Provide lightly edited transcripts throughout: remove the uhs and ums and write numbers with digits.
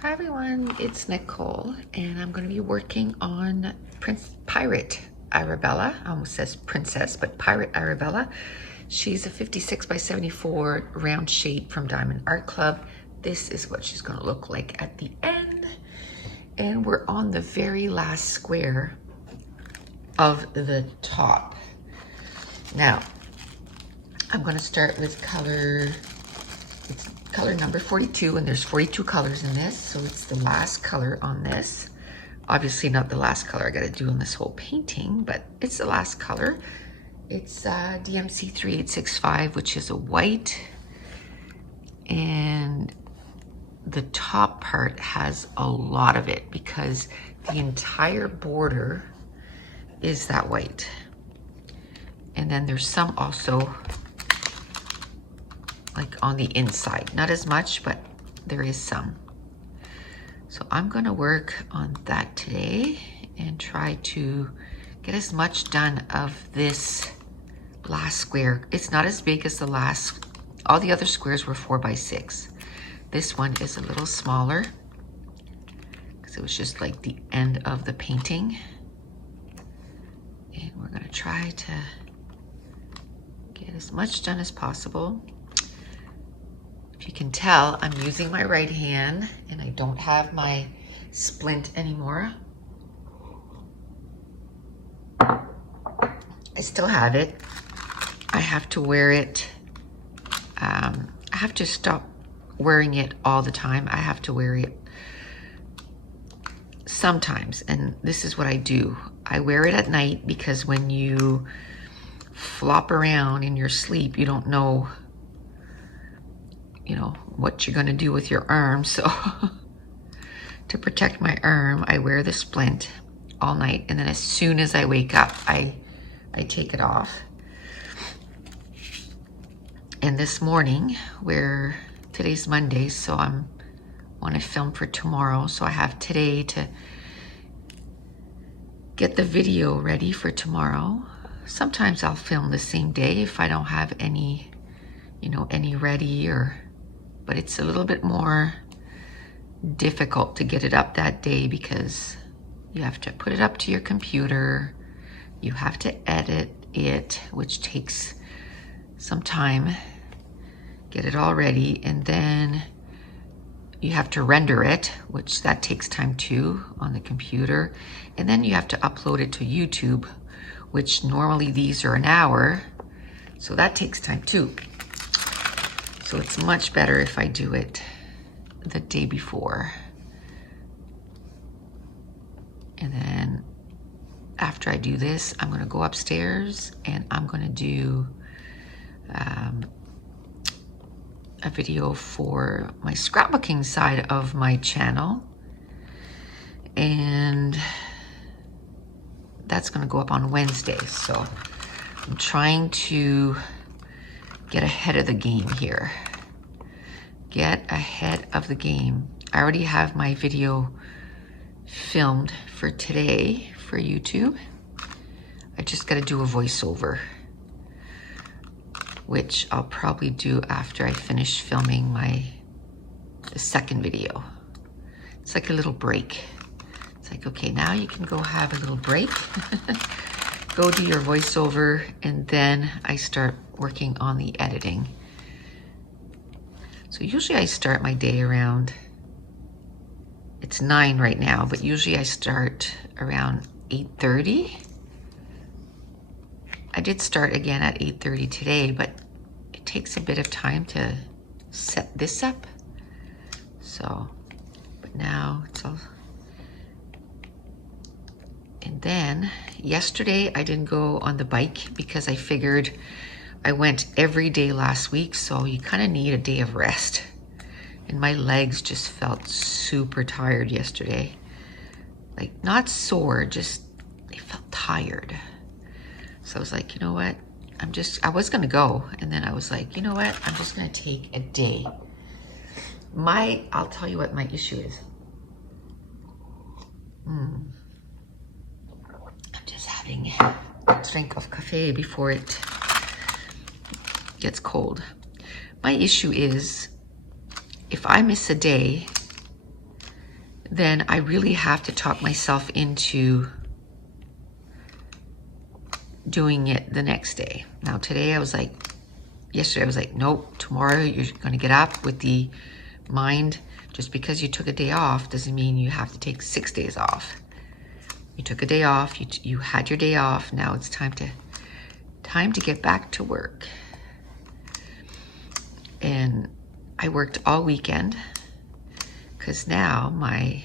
Hi everyone, it's Nicole and I'm going to be working on Pirate Arabella. Almost says princess, but Pirate Arabella. She's a 56 by 74 round shape from Diamond Art Club. This is what she's going to look like at the end. And we're on the very last square of the top. Now, I'm going to start with color number 42, and there's 42 colors in this, so it's the last color on this. Obviously not the last color I gotta do on this whole painting, but it's the last color. It's DMC 3865, which is a white, and the top part has a lot of it because the entire border is that white. And then there's some also like on the inside, not as much, but there is some. So I'm gonna work on that today and try to get as much done of this last square. It's not as big as the last, all the other squares were 4 by 6. This one is a little smaller because it was just like the end of the painting. And we're gonna try to get as much done as possible. If you can tell, I'm using my right hand and I don't have my splint anymore. I still have it. I have to wear it. I have to stop wearing it all the time. I have to wear it sometimes, and this is what I do. I wear it at night because when you flop around in your sleep, you don't know what you're gonna do with your arm. So to protect my arm, I wear the splint all night, and then as soon as I wake up, I take it off. And this morning, today's Monday, so I want to film for tomorrow, so I have today to get the video ready for tomorrow. Sometimes I'll film the same day if I don't have any ready, but it's a little bit more difficult to get it up that day because you have to put it up to your computer, you have to edit it, which takes some time, get it all ready, and then you have to render it, which that takes time too on the computer, and then you have to upload it to YouTube, which normally these are an hour, so that takes time too. So it's much better if I do it the day before. And then after I do this, I'm gonna go upstairs and I'm gonna do a video for my scrapbooking side of my channel. And that's gonna go up on Wednesday. So I'm trying to get ahead of the game here. Get ahead of the game. I already have my video filmed for today for YouTube. I just gotta do a voiceover, which I'll probably do after I finish filming the second video. It's like a little break. It's like, okay, now you can go have a little break. Go do your voiceover, and then I start working on the editing. So usually I start my day around, it's 9 right now, but usually I start around 8:30. I did start again at 8:30 today, but it takes a bit of time to set this up. So, but now it's all. And then yesterday I didn't go on the bike because I figured I went every day last week, so you kind of need a day of rest. And my legs just felt super tired yesterday. Like not sore, just they felt tired. So I was like, you know what? I was gonna go, and then I was like, you know what? I'm just gonna take a day. I'll tell you what my issue is. I'm just having a drink of cafe before it gets cold. My issue is if I miss a day, then I really have to talk myself into doing it the next day. Now today I was like, yesterday I was like, nope, tomorrow you're going to get up with the mind. Just because you took a day off doesn't mean you have to take 6 days off. You took a day off, you had your day off. Now it's time to get back to work. And I worked all weekend because now my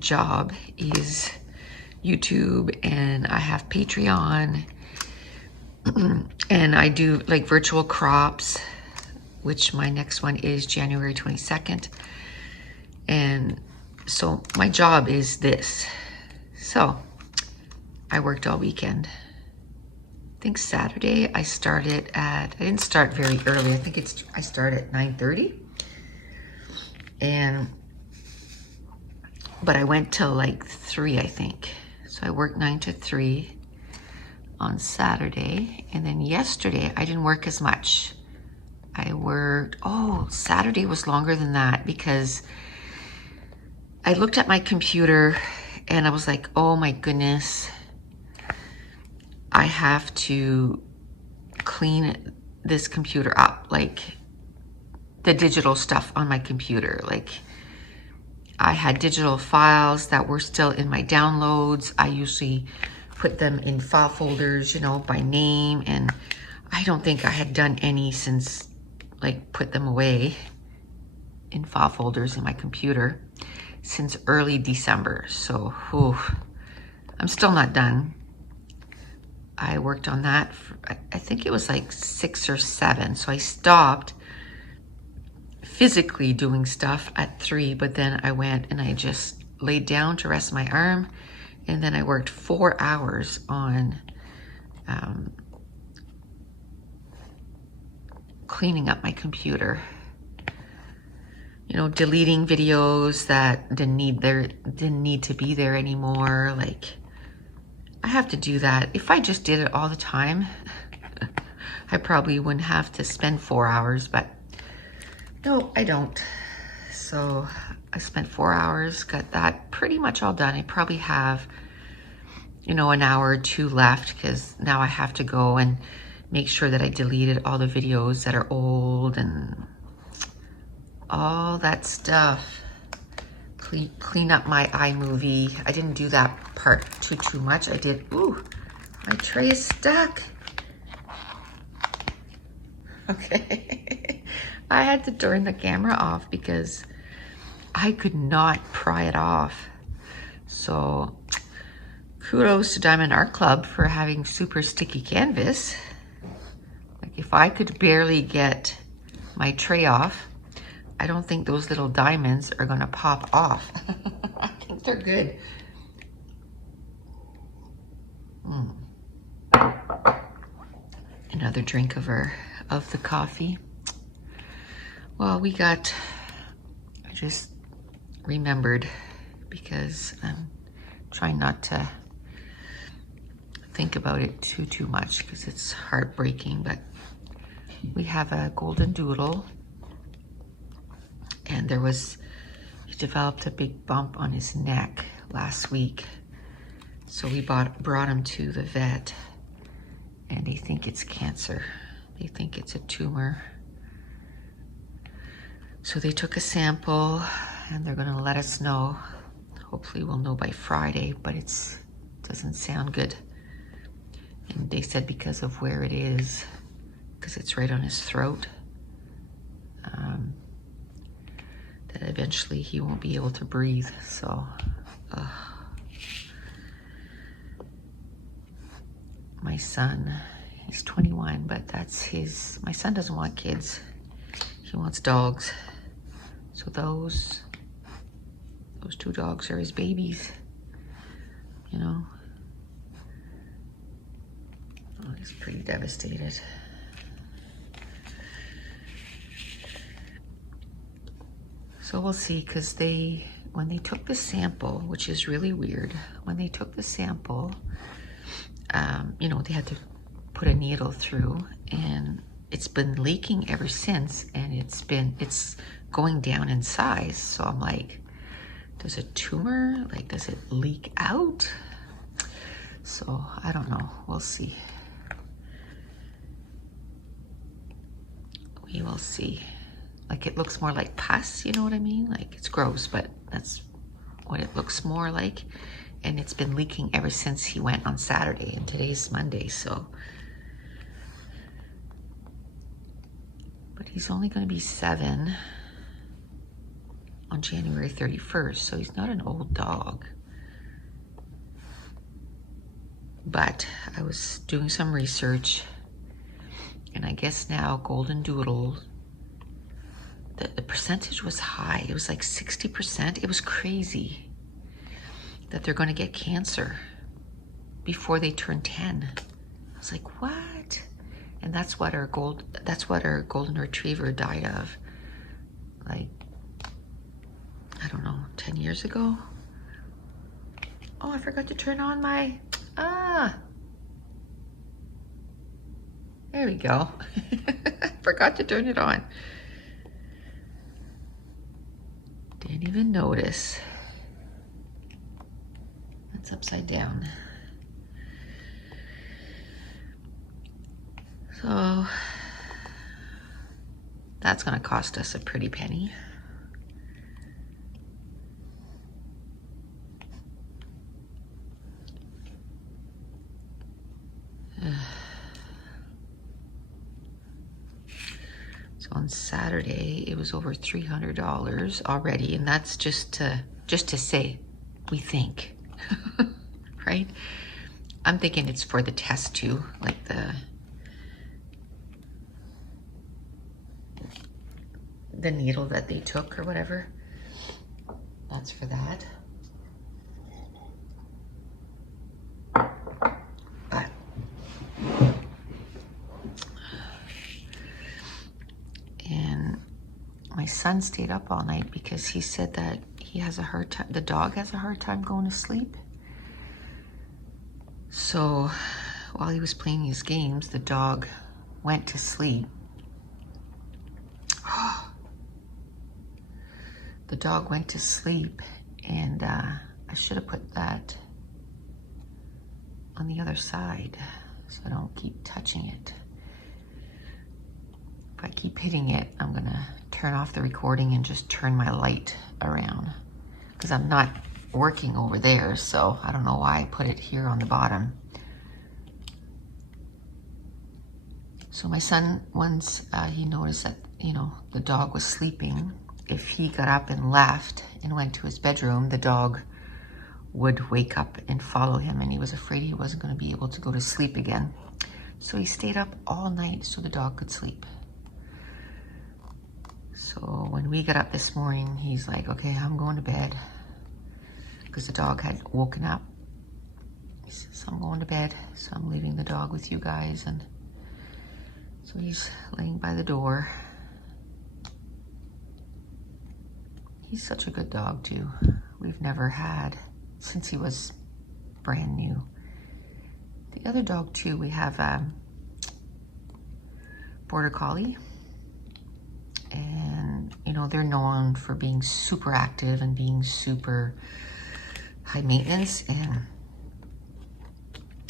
job is YouTube, and I have Patreon, and I do like virtual crops, which my next one is January 22nd. And so my job is this. So I worked all weekend. I think Saturday I didn't start very early. I think I started at 9:30. But I went till like 3, I think. So I worked 9 to 3 on Saturday. And then yesterday I didn't work as much. Saturday was longer than that because I looked at my computer and I was like, oh my goodness, I have to clean this computer up, like the digital stuff on my computer. Like I had digital files that were still in my downloads. I usually put them in file folders, by name. And I don't think I had done any since, like, put them away in file folders in my computer since early December. So, I'm still not done. I worked on that for, I think it was like 6 or 7. So I stopped physically doing stuff at 3, but then I went and I just laid down to rest my arm. And then I worked 4 hours on cleaning up my computer. Deleting videos that didn't need to be there anymore. Like, I have to do that. If I just did it all the time, I probably wouldn't have to spend 4 hours, but no, I don't. So I spent 4 hours, got that pretty much all done. I probably have, an hour or 2 left because now I have to go and make sure that I deleted all the videos that are old and all that stuff. Clean up my iMovie. I didn't do that part too much. I did, my tray is stuck. Okay. I had to turn the camera off because I could not pry it off. So kudos to Diamond Art Club for having super sticky canvas. Like, if I could barely get my tray off, I don't think those little diamonds are gonna pop off. I think they're good. Another drink of the coffee. Well, I just remembered, because I'm trying not to think about it too much because it's heartbreaking, but we have a golden doodle, and he developed a big bump on his neck last week. So we brought him to the vet, and they think it's cancer. They think it's a tumor. So they took a sample and they're gonna let us know. Hopefully we'll know by Friday, but it doesn't sound good. And they said because of where it is, because it's right on his throat, that eventually he won't be able to breathe. So, my son, he's 21, but my son doesn't want kids. He wants dogs. So those 2 dogs are his babies, Oh, he's pretty devastated. So we'll see, because when they took the sample, which is really weird, when they took the sample, they had to put a needle through, and it's been leaking ever since, and it's going down in size. So I'm like, there's a tumor, like does it leak out? So I don't know, we'll see. We will see. Like it looks more like pus, you know what I mean? Like it's gross, but that's what it looks more like. And it's been leaking ever since he went on Saturday, and today's Monday, so. But he's only gonna be 7 on January 31st, so he's not an old dog. But I was doing some research, and I guess now Golden Doodle, the percentage was high. It was like 60%. It was crazy that they're going to get cancer before they turn 10. I was like, what? And that's what our golden retriever died of. Like, I don't know, 10 years ago. Oh, I forgot to turn on my, there we go. Forgot to turn it on. Didn't even notice. That's upside down. So that's gonna cost us a pretty penny. So on Saturday, it was over $300 already, and that's just to say, we think, right? I'm thinking it's for the test too, like the needle that they took or whatever. That's for that. But and my son stayed up all night because he said that he has a hard time, the dog has a hard time going to sleep. So while he was playing these games, the dog went to sleep. The dog went to sleep, and I should have put that on the other side so I don't keep touching it. If I keep hitting it, I'm gonna turn off the recording and just turn my light around because I'm not working over there, so I don't know why I put it here on the bottom. So my son, once he noticed that, you know, the dog was sleeping, if he got up and left and went to his bedroom, the dog would wake up and follow him, and he was afraid he wasn't going to be able to go to sleep again. So he stayed up all night so the dog could sleep. So when we got up this morning, he's like, okay, I'm going to bed, because the dog had woken up. He says, I'm going to bed, so I'm leaving the dog with you guys. And so he's laying by the door. He's such a good dog too. We've never had, since he was brand new. The other dog too, we have Border Collie. And, you know, they're known for being super active and being super high maintenance. And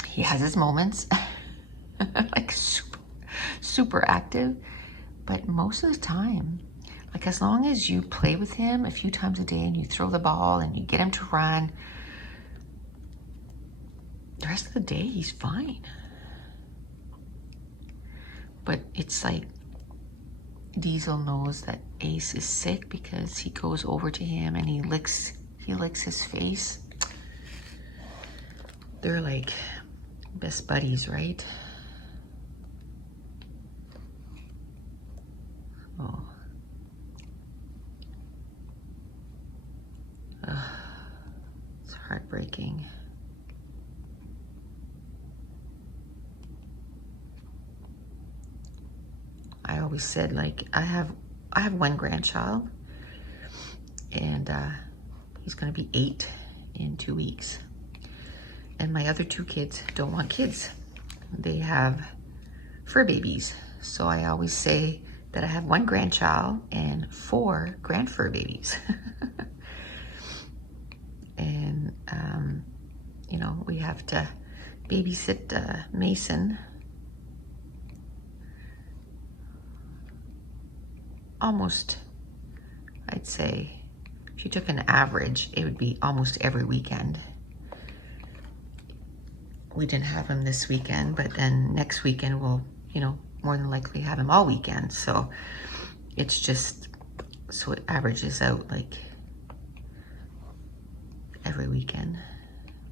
he has his moments, like super active. But most of the time, like as long as you play with him a few times a day and you throw the ball and you get him to run, the rest of the day he's fine. But it's like Diesel knows that Ace is sick because he goes over to him and he licks his face. They're like best buddies, right? Oh. It's heartbreaking. I always said, like, I have one grandchild, and he's gonna be 8 in 2 weeks. And my other 2 kids don't want kids. They have fur babies. So I always say that I have 1 grandchild and 4 grand fur babies. And, you know, we have to babysit Mason. Almost, I'd say, if you took an average, it would be almost every weekend. We didn't have him this weekend, but then next weekend we'll, you know, more than likely have him all weekend. So it's just, so it averages out like every weekend.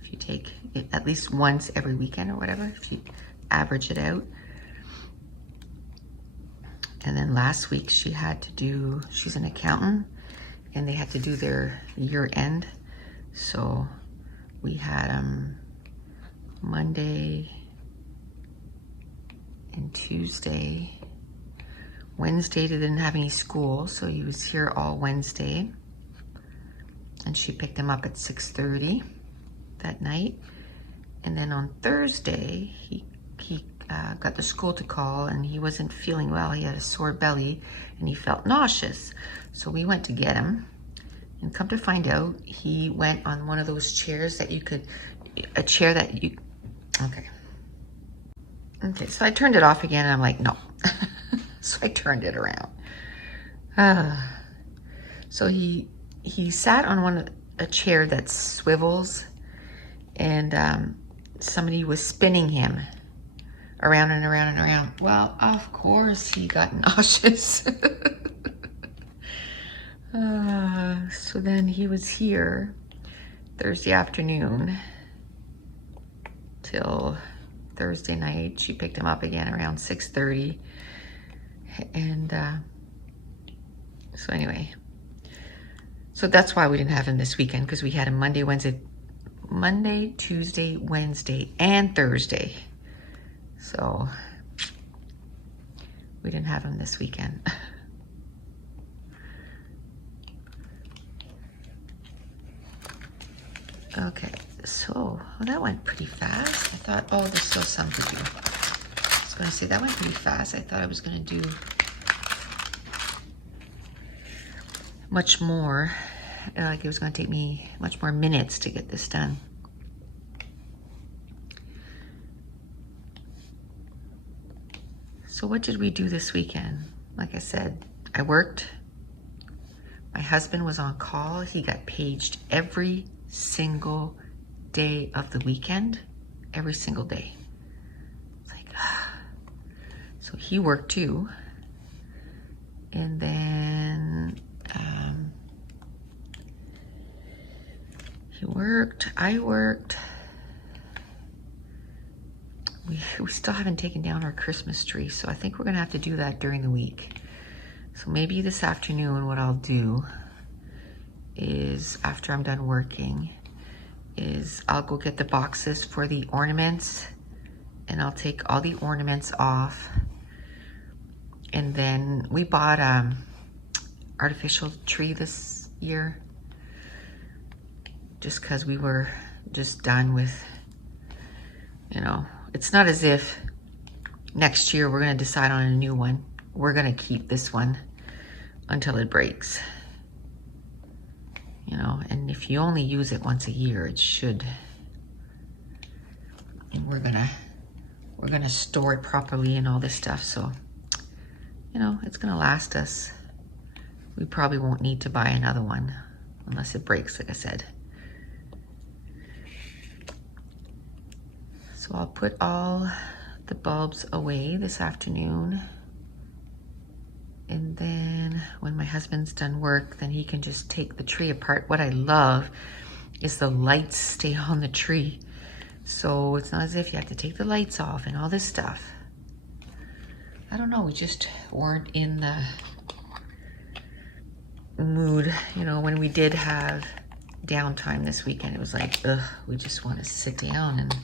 If you take it at least once every weekend or whatever, if you average it out. And then last week she had to do, she's an accountant, and they had to do their year end. So we had Monday and Tuesday. Wednesday they didn't have any school, so he was here all Wednesday. And she picked him up at 6:30 that night. And then on Thursday, he got the school to call, and he wasn't feeling well. He had a sore belly and he felt nauseous. So we went to get him, and come to find out, he went on one of those chairs that you could, a chair that you, okay, so I turned it off again, and I'm like, no. So I turned it around. So he sat on a chair that swivels, and somebody was spinning him around and around and around. Well, of course he got nauseous. So then he was here Thursday afternoon till Thursday night. She picked him up again around 6:30. And so anyway, so that's why we didn't have him this weekend, because we had him Monday, Tuesday, Wednesday, and Thursday. So we didn't have him this weekend. Okay, so well, that went pretty fast. I thought, oh, there's still some to do. I was gonna say that went pretty fast. I thought I was gonna do much more. Like it was gonna take me much more minutes to get this done. So what did we do this weekend? Like I said, I worked. My husband was on call. He got paged every single day of the weekend. Every single day. It's like, so he worked too. And then he worked, I worked. We still haven't taken down our Christmas tree, so I think we're gonna have to do that during the week. So maybe this afternoon what I'll do is, after I'm done working, is I'll go get the boxes for the ornaments, and I'll take all the ornaments off. And then we bought artificial tree this year, just because we were just done with, you know, it's not as if next year we're gonna decide on a new one. We're gonna keep this one until it breaks. You know, and if you only use it once a year, it should, and we're gonna store it properly and all this stuff, so, you know, it's gonna last us. We probably won't need to buy another one unless it breaks, like I said. So I'll put all the bulbs away this afternoon. And then when my husband's done work, then he can just take the tree apart. What I love is the lights stay on the tree. So it's not as if you have to take the lights off and all this stuff. I don't know, we just weren't in the mood. You know, when we did have downtime this weekend, it was like, ugh, we just want to sit down and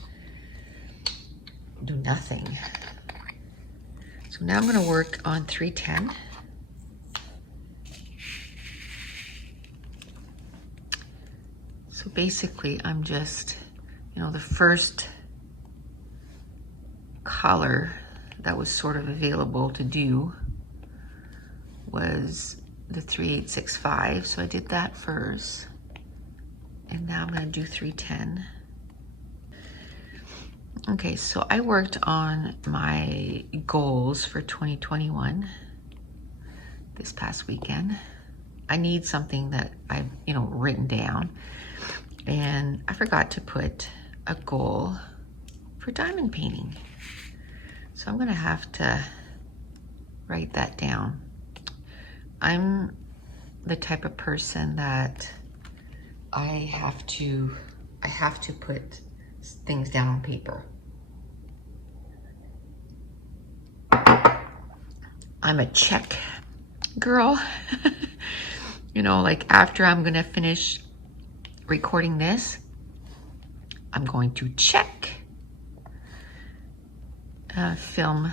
do nothing. So now I'm gonna work on 310. So basically I'm just, you know, the first color that was sort of available to do was the 3865. So I did that first. And now I'm gonna do 310. Okay, so I worked on my goals for 2021 this past weekend. I need something that I've, written down. And I forgot to put a goal for diamond painting. So I'm gonna have to write that down. I'm the type of person that I have to put things down on paper. I'm a check girl. Like after I'm gonna finish recording this, I'm going to check film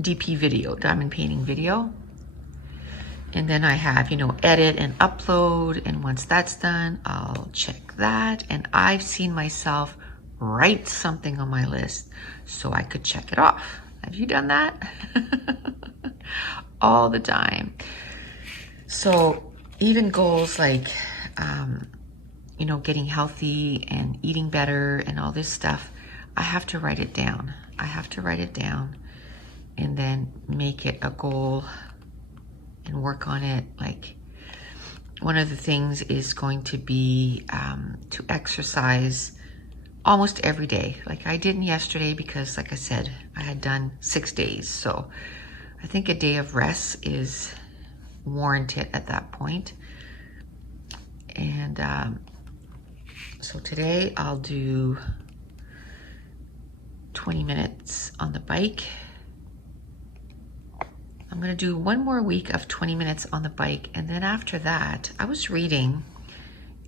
DP video, diamond painting video. And then I have, edit and upload. And once that's done, I'll check that. And I've seen myself write something on my list so I could check it off. Have you done that? All the time. So even goals like, getting healthy and eating better and all this stuff, I have to write it down. I have to write it down and then make it a goal and work on it. Like one of the things is going to be to exercise almost every day. Like I didn't yesterday because, like I said, I had done 6 days. So I think a day of rest is warranted at that point. And so today I'll do 20 minutes on the bike. I'm gonna do one more week of 20 minutes on the bike. And then after that, I was reading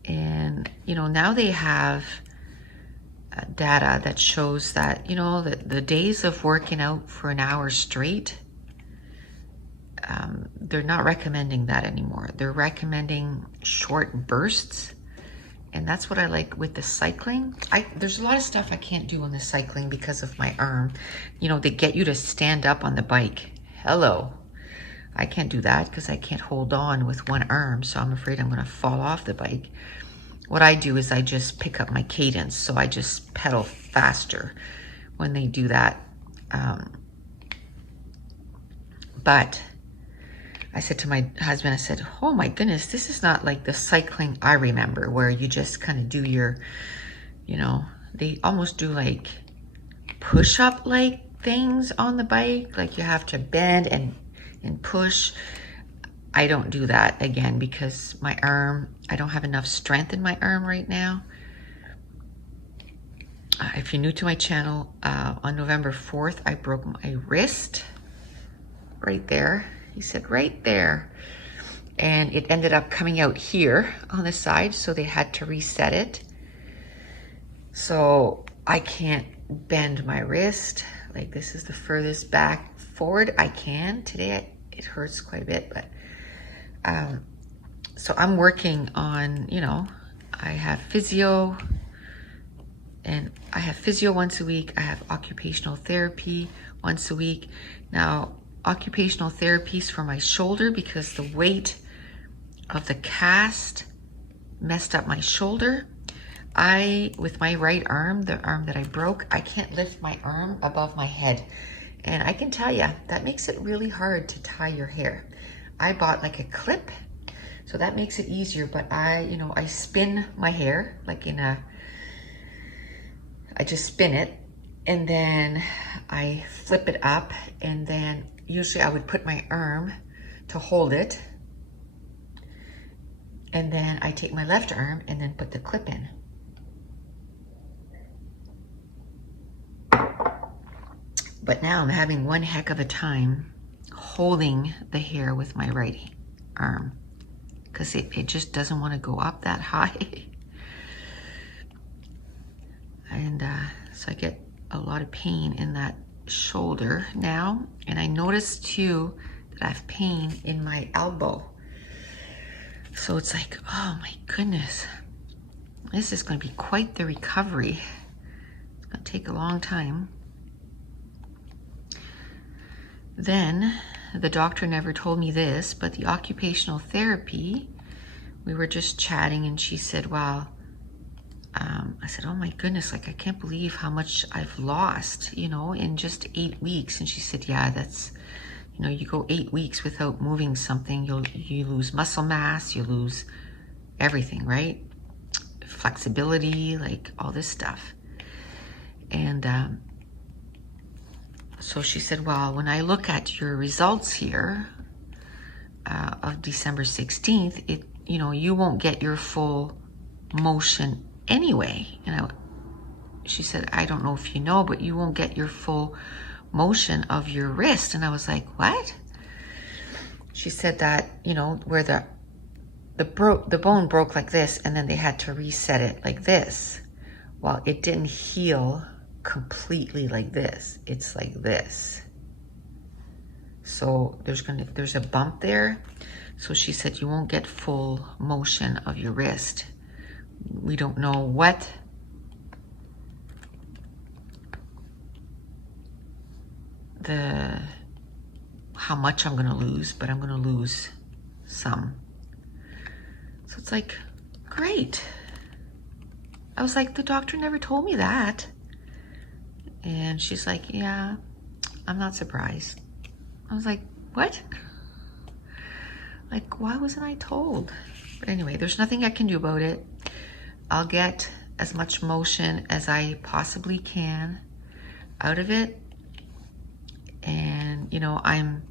and, now they have data that shows that, the days of working out for an hour straight, they're not recommending that anymore. They're recommending short bursts. And that's what I like with the cycling. There's a lot of stuff I can't do on the cycling because of my arm. They get you to stand up on the bike. Hello. I can't do that because I can't hold on with one arm. So I'm afraid I'm going to fall off the bike. What I do is I just pick up my cadence. So I just pedal faster when they do that. But I said to my husband, I said, oh my goodness, this is not like the cycling I remember where you just kind of do your, they almost do like push-up like things on the bike. Like you have to bend and push. I don't do that again because my arm, I don't have enough strength in my arm right now. If you're new to my channel, on November 4th, I broke my wrist right there. He said right there. And it ended up coming out here on the side, so they had to reset it. So I can't bend my wrist. Like this is the furthest back forward I can. Today it hurts quite a bit, but so I'm working on, I have physio, and I have physio once a week. I have occupational therapy once a week. Now, occupational therapy is for my shoulder because the weight of the cast messed up my shoulder. With my right arm, the arm that I broke, I can't lift my arm above my head. And I can tell you, that makes it really hard to tie your hair. I bought like a clip, so that makes it easier, but I spin my hair like I just spin it, and then I flip it up, and then usually I would put my arm to hold it, and then I take my left arm and then put the clip in. But now I'm having one heck of a time holding the hair with my right arm because it just doesn't want to go up that high. And so I get a lot of pain in that shoulder now. And I noticed too that I have pain in my elbow. So it's like, oh my goodness, this is going to be quite the recovery. It's going to take a long time. Then the doctor never told me this, but the occupational therapy, we were just chatting and she said, well, I said, oh my goodness, like I can't believe how much I've lost, you know, in just 8 weeks. And she said, yeah, that's, you know, you go 8 weeks without moving something, you lose muscle mass, you lose everything, right? Flexibility, like all this stuff. And so she said, well, when I look at your results here of December 16th, you know, you won't get your full motion anyway. And she said, I don't know if you know, but you won't get your full motion of your wrist. And I was like, what? She said that, you know, where the bone broke like this, and then they had to reset it like this. Well, it didn't heal completely like this. It's like this. So there's a bump there. So she said, you won't get full motion of your wrist. We don't know what how much I'm gonna lose, but I'm gonna lose some. So it's like, great. I was like, the doctor never told me that. And she's like, yeah, I'm not surprised. I was like, what? Like, why wasn't I told? But anyway, there's nothing I can do about it. I'll get as much motion as I possibly can out of it. And, you know, I'm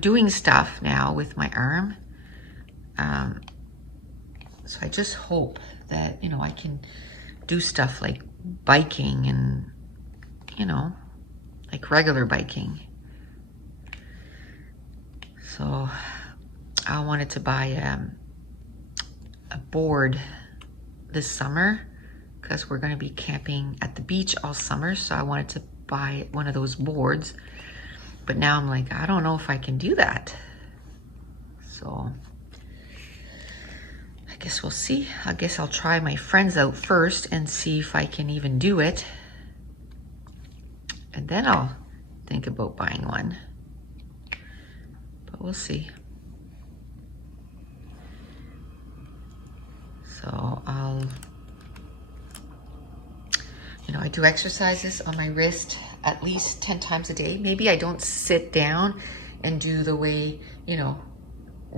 doing stuff now with my arm. So I just hope that, you know, I can do stuff like biking and, you know, like regular biking. So I wanted to buy a board this summer because we're going to be camping at the beach all summer. So I wanted to buy one of those boards. But now I'm like, I don't know if I can do that. So I guess we'll see. I guess I'll try my friends out first and see if I can even do it. And then I'll think about buying one. But we'll see. So you know, I do exercises on my wrist at least 10 times a day. Maybe I don't sit down and do the way, you know,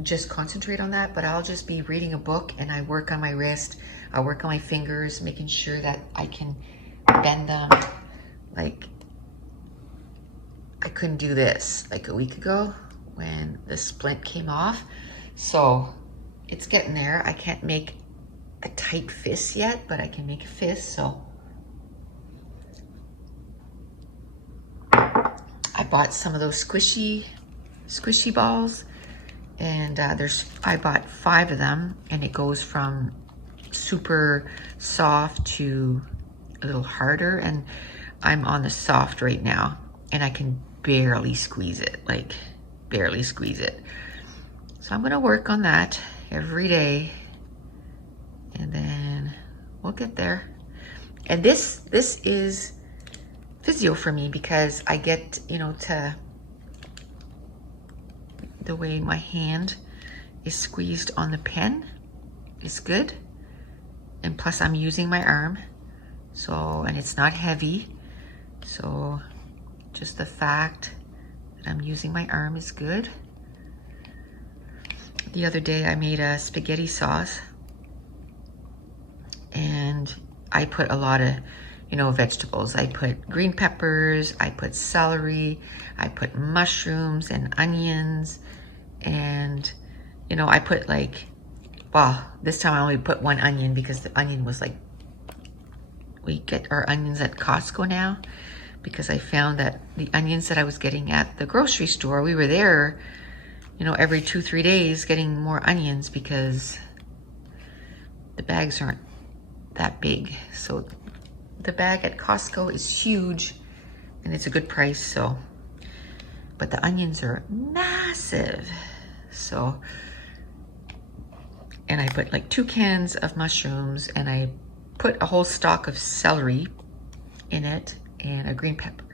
just concentrate on that, but I'll just be reading a book and I work on my wrist. I work on my fingers, making sure that I can bend them. Like, I couldn't do this like a week ago when the splint came off. So it's getting there. I can't make a tight fist yet, but I can make a fist. So I bought some of those squishy balls, and I bought 5 of them, and it goes from super soft to a little harder, and I'm on the soft right now, and I can barely squeeze it, like barely squeeze it. So I'm gonna work on that every day, and then we'll get there. And this is physio for me because I get, you know, to the way my hand is squeezed on the pen is good. And plus I'm using my arm. So, and it's not heavy. So just the fact that I'm using my arm is good. The other day I made a spaghetti sauce and I put a lot of, you know, vegetables. I put green peppers, I put celery, I put mushrooms and onions, and, you know, I put like, well, this time I only put 1 onion because the onion was like, we get our onions at Costco now, because I found that the onions that I was getting at the grocery store, we were there, you know, every 2-3 days getting more onions because the bags aren't that big. So the bag at Costco is huge and it's a good price. So, but the onions are massive. So, and I put like 2 cans of mushrooms, and I put a whole stalk of celery in it and a green pepper.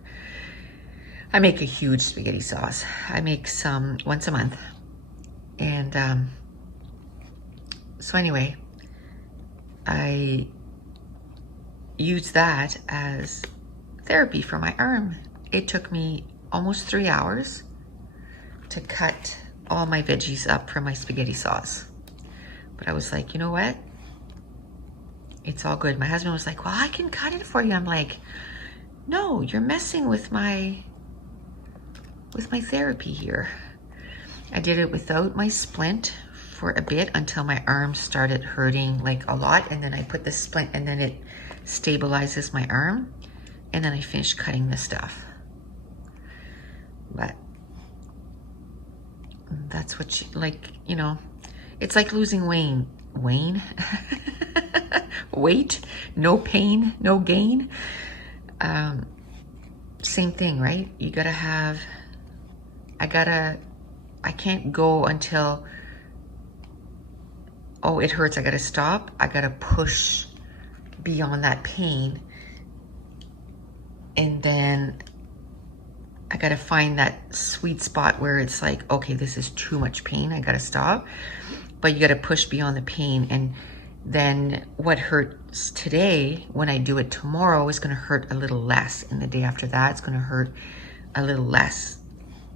I make a huge spaghetti sauce. I make some once a month. And so anyway, I use that as therapy for my arm. It took me almost 3 hours to cut all my veggies up for my spaghetti sauce. But I was like, you know what? It's all good. My husband was like, well, I can cut it for you. I'm like, no, you're messing with my therapy here. I did it without my splint for a bit until my arm started hurting like a lot, and then I put the splint and then it stabilizes my arm, and then I finished cutting the stuff. But that's what you know, it's like losing weight, no pain, no gain. Same thing, right? You gotta have, I can't go until, oh, it hurts, I gotta stop. I gotta push beyond that pain. And then I gotta find that sweet spot where it's like, okay, this is too much pain, I gotta stop. But you gotta push beyond the pain. And then what hurts today, when I do it tomorrow, is gonna hurt a little less. And the day after that, it's gonna hurt a little less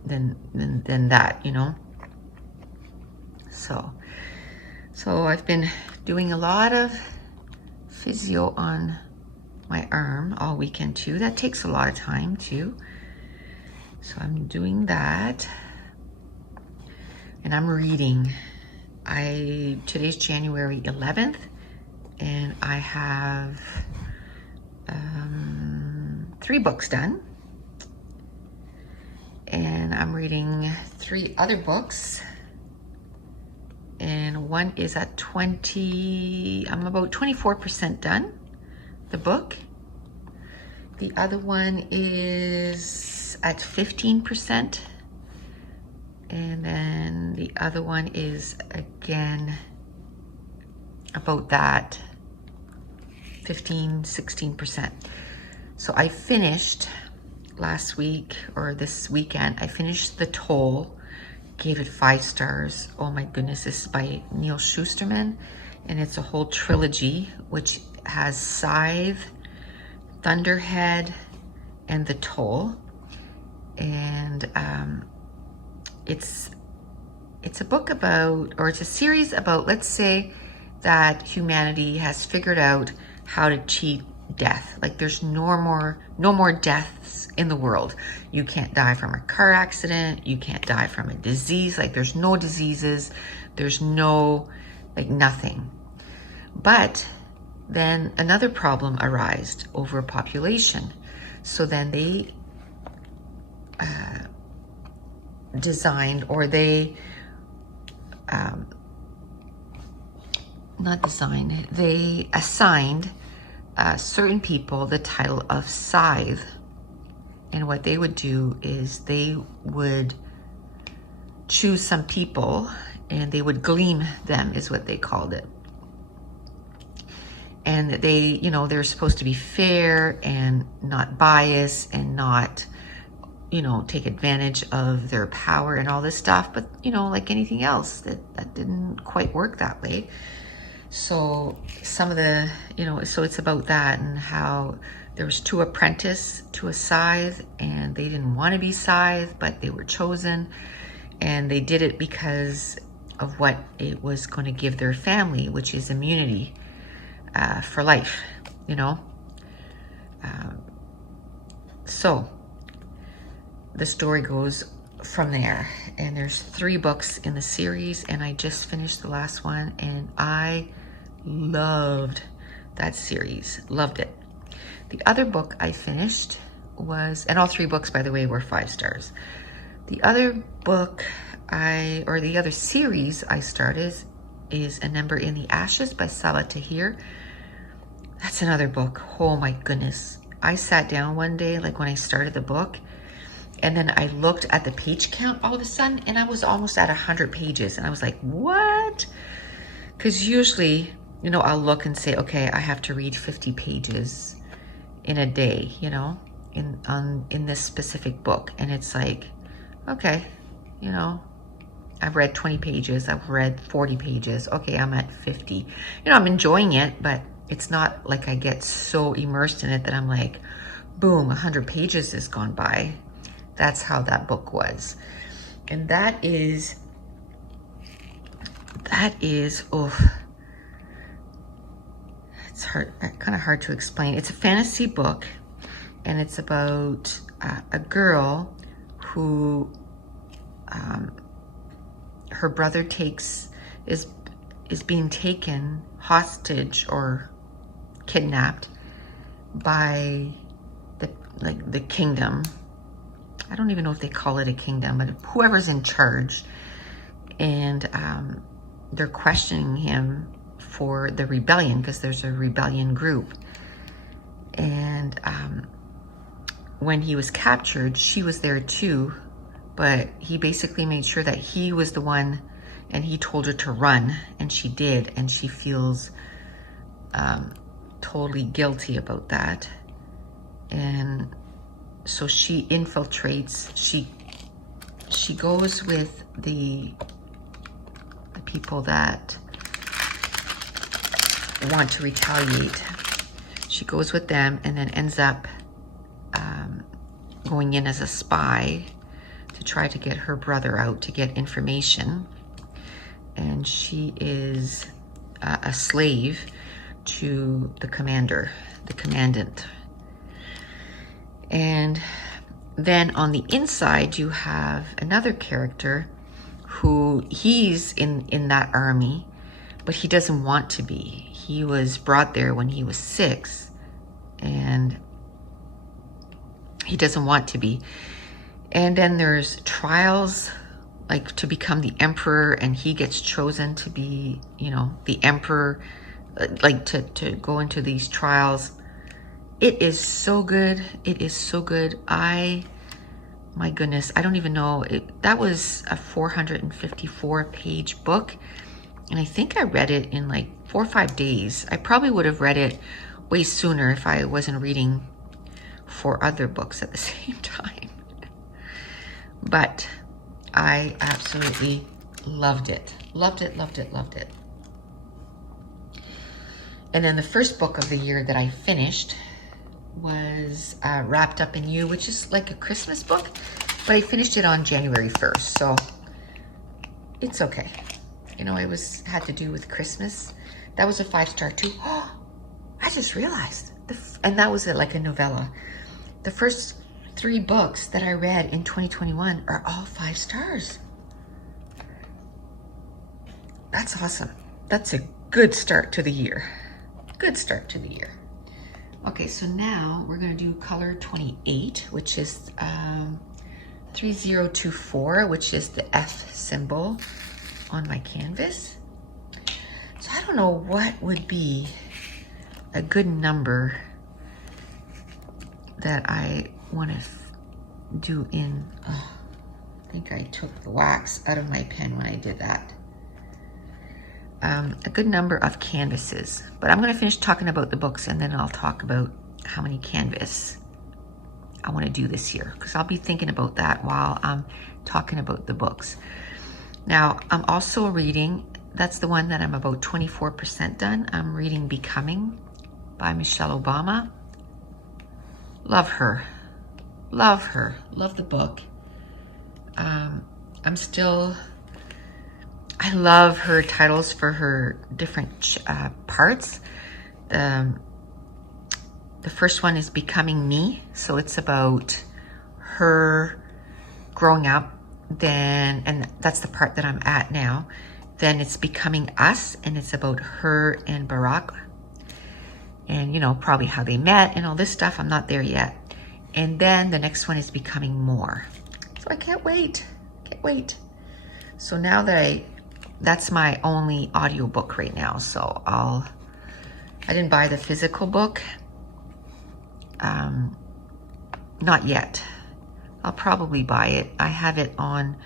than that, you know? So I've been doing a lot of physio on my arm all weekend too. That takes a lot of time too. So I'm doing that. And I'm reading. Today's January 11th, and I have 3 books done. And I'm reading 3 other books. And one is at I'm about 24% done, the book. The other one is at 15%. And then the other one is again about that 16%. So I finished last week, or this weekend, I finished The Toll, gave it 5 stars. Oh my goodness, this is by Neil Shusterman, and it's a whole trilogy which has Scythe, Thunderhead, and The Toll. And it's a book about, or it's a series about, let's say that humanity has figured out how to cheat death. Like there's no more deaths in the world. You can't die from a car accident. You can't die from a disease. Like there's no diseases. There's no, like nothing. But then another problem arose, overpopulation. So then they designed, or they they assigned certain people the title of Scythe. And what they would do is they would choose some people and they would glean them, is what they called it. And they, you know, they're supposed to be fair and not biased and not, you know, take advantage of their power and all this stuff. But, you know, like anything else, that didn't quite work that way. So some of the, you know, so it's about that, and how there was 2 apprentices to a scythe, and they didn't want to be scythe, but they were chosen, and they did it because of what it was going to give their family, which is immunity for life, you know. So the story goes from there, and there's 3 books in the series, and I just finished the last one, and I loved that series, loved it. The other book I finished was, and all 3 books, by the way, were 5 stars. The other book or the other series I started is A Number in the Ashes by Salah Tahir. That's another book. Oh my goodness. I sat down one day, like when I started the book, and then I looked at the page count all of a sudden, and I was almost at 100 pages. And I was like, what? Because usually, you know, I'll look and say, okay, I have to read 50 pages in a day, you know, in this specific book. And it's like, okay, you know, I've read 20 pages, I've read 40 pages. Okay, I'm at 50. You know, I'm enjoying it, but It's not like I get so immersed in it that I'm like, boom, 100 pages has gone by. That's how that book was. And that is, oh, it's hard, kind of hard to explain. It's a fantasy book, and it's about a girl who, her brother is being taken hostage or kidnapped by the kingdom. I don't even know if they call it a kingdom, but whoever's in charge. And they're questioning him for the rebellion, because there's a rebellion group. And when he was captured, she was there too, but he basically made sure that he was the one, and he told her to run, and she did, and she feels totally guilty about that. And so she infiltrates, she goes with the people that want to retaliate. She goes with them, and then ends up going in as a spy to try to get her brother out, to get information. And she is a slave to the commandant. And then on the inside, you have another character who he's in that army, but he doesn't want to be. He was brought there when he was 6, and he doesn't want to be. And then there's trials, like to become the emperor, and he gets chosen to be, the emperor, like to go into these trials. It is so good. It is so good. My goodness, I don't even know. That was a 454-page book, and I think I read it in like 4 or 5 days. I probably would have read it way sooner if I wasn't reading 4 other books at the same time. But I absolutely loved it. Loved it, loved it, loved it. And then the first book of the year that I finished was Wrapped Up in You, which is like a Christmas book, but I finished it on January 1st, so it's okay. It had to do with Christmas. That was a 5-star too. Oh, I just realized, and that was like a novella. The first 3 books that I read in 2021 are all 5 stars. That's awesome. That's a good start to the year. Good start to the year. Okay, so now we're going to do color 28, which is 3024, which is the F symbol on my canvas. So I don't know what would be a good number that I want to do in. Oh, I think I took the wax out of my pen when I did that. A good number of canvases, but I'm going to finish talking about the books, and then I'll talk about how many canvas I want to do this year, because I'll be thinking about that while I'm talking about the books. Now, I'm also reading, that's the one that I'm about 24% done. I'm reading Becoming by Michelle Obama. Love her. Love her. Love the book. I love her titles for her different parts. The first one is Becoming Me. So it's about her growing up, and that's the part that I'm at now. Then it's Becoming Us, and it's about her and Barack, and probably how they met and all this stuff. I'm not there yet. And then the next one is Becoming More. So I can't wait. Can't wait. So now that that's my only audiobook right now. So I didn't buy the physical book. Not yet. I'll probably buy it. I have it on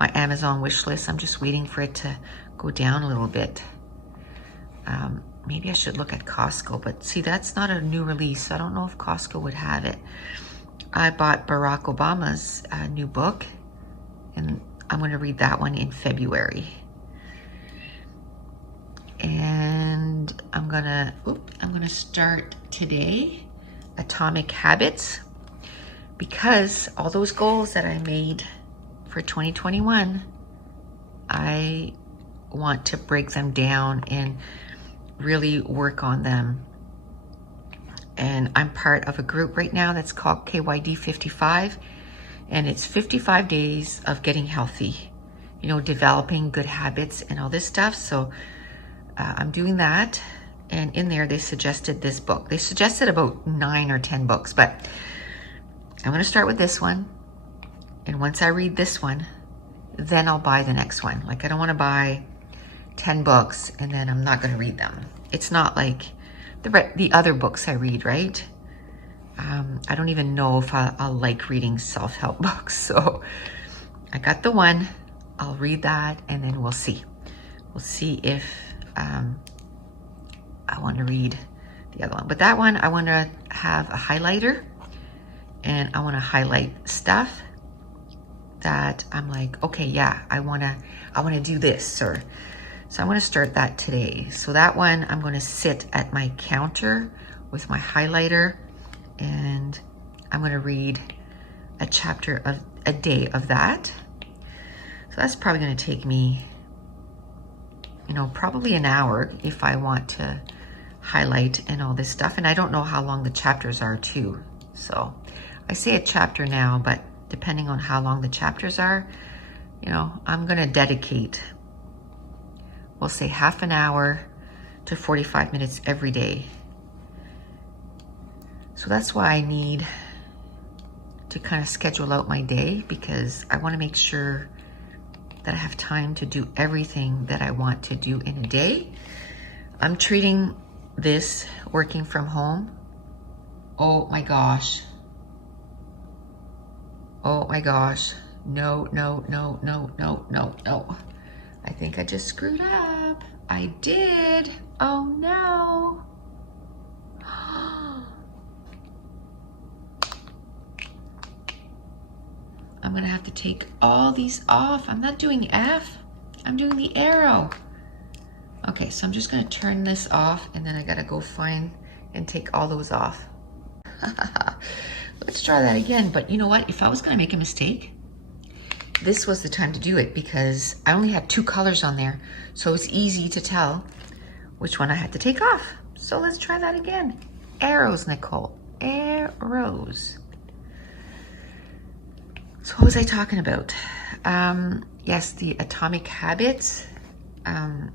my Amazon wish list. I'm just waiting for it to go down a little bit. Maybe I should look at Costco, but see, that's not a new release. I don't know if Costco would have it. I bought Barack Obama's new book, and I'm going to read that one in February. And and I'm gonna start today Atomic Habits, because all those goals that I made for 2021, I want to break them down and really work on them. And I'm part of a group right now that's called KYD 55, and it's 55 days of getting healthy, you know, developing good habits and all this stuff. So I'm doing that, and in there they suggested this book. They suggested about 9 or 10 books, but I'm going to start with this one, and once I read this one, then I'll buy the next one. Like, I don't want to buy 10 books and then I'm not going to read them. It's not like the other books I read, right? I don't even know if I'll like reading self-help books. So I got the one, I'll read that, and then we'll see. We'll see if I want to read the other one. But that one, I want to have a highlighter, and I want to highlight stuff that I'm like, okay, yeah, I want to do this, so I'm going to start that today. So that one, I'm going to sit at my counter with my highlighter, and I'm going to read a chapter of a day of that. So that's probably going to take me, you know, probably an hour if I want to highlight and all this stuff. And I don't know how long the chapters are too. So I say a chapter now, but depending on how long the chapters are, you know, I'm going to dedicate, we'll say half an hour to 45 minutes every day. So that's why I need to kind of schedule out my day, because I want to make sure that I have time to do everything that I want to do in a day. I'm treating this working from home. Oh my gosh. Oh my gosh. No. I think I just screwed up. I did. Oh no. I'm gonna have to take all these off. I'm not doing F, I'm doing the arrow. Okay, so I'm just gonna turn this off, and then I gotta go find and take all those off. Let's try that again. But you know what? If I was gonna make a mistake, this was the time to do it, because I only had 2 colors on there. So it's easy to tell which one I had to take off. So let's try that again. Arrows, Nicole, arrows. So what was I talking about? Yes, the Atomic Habits. I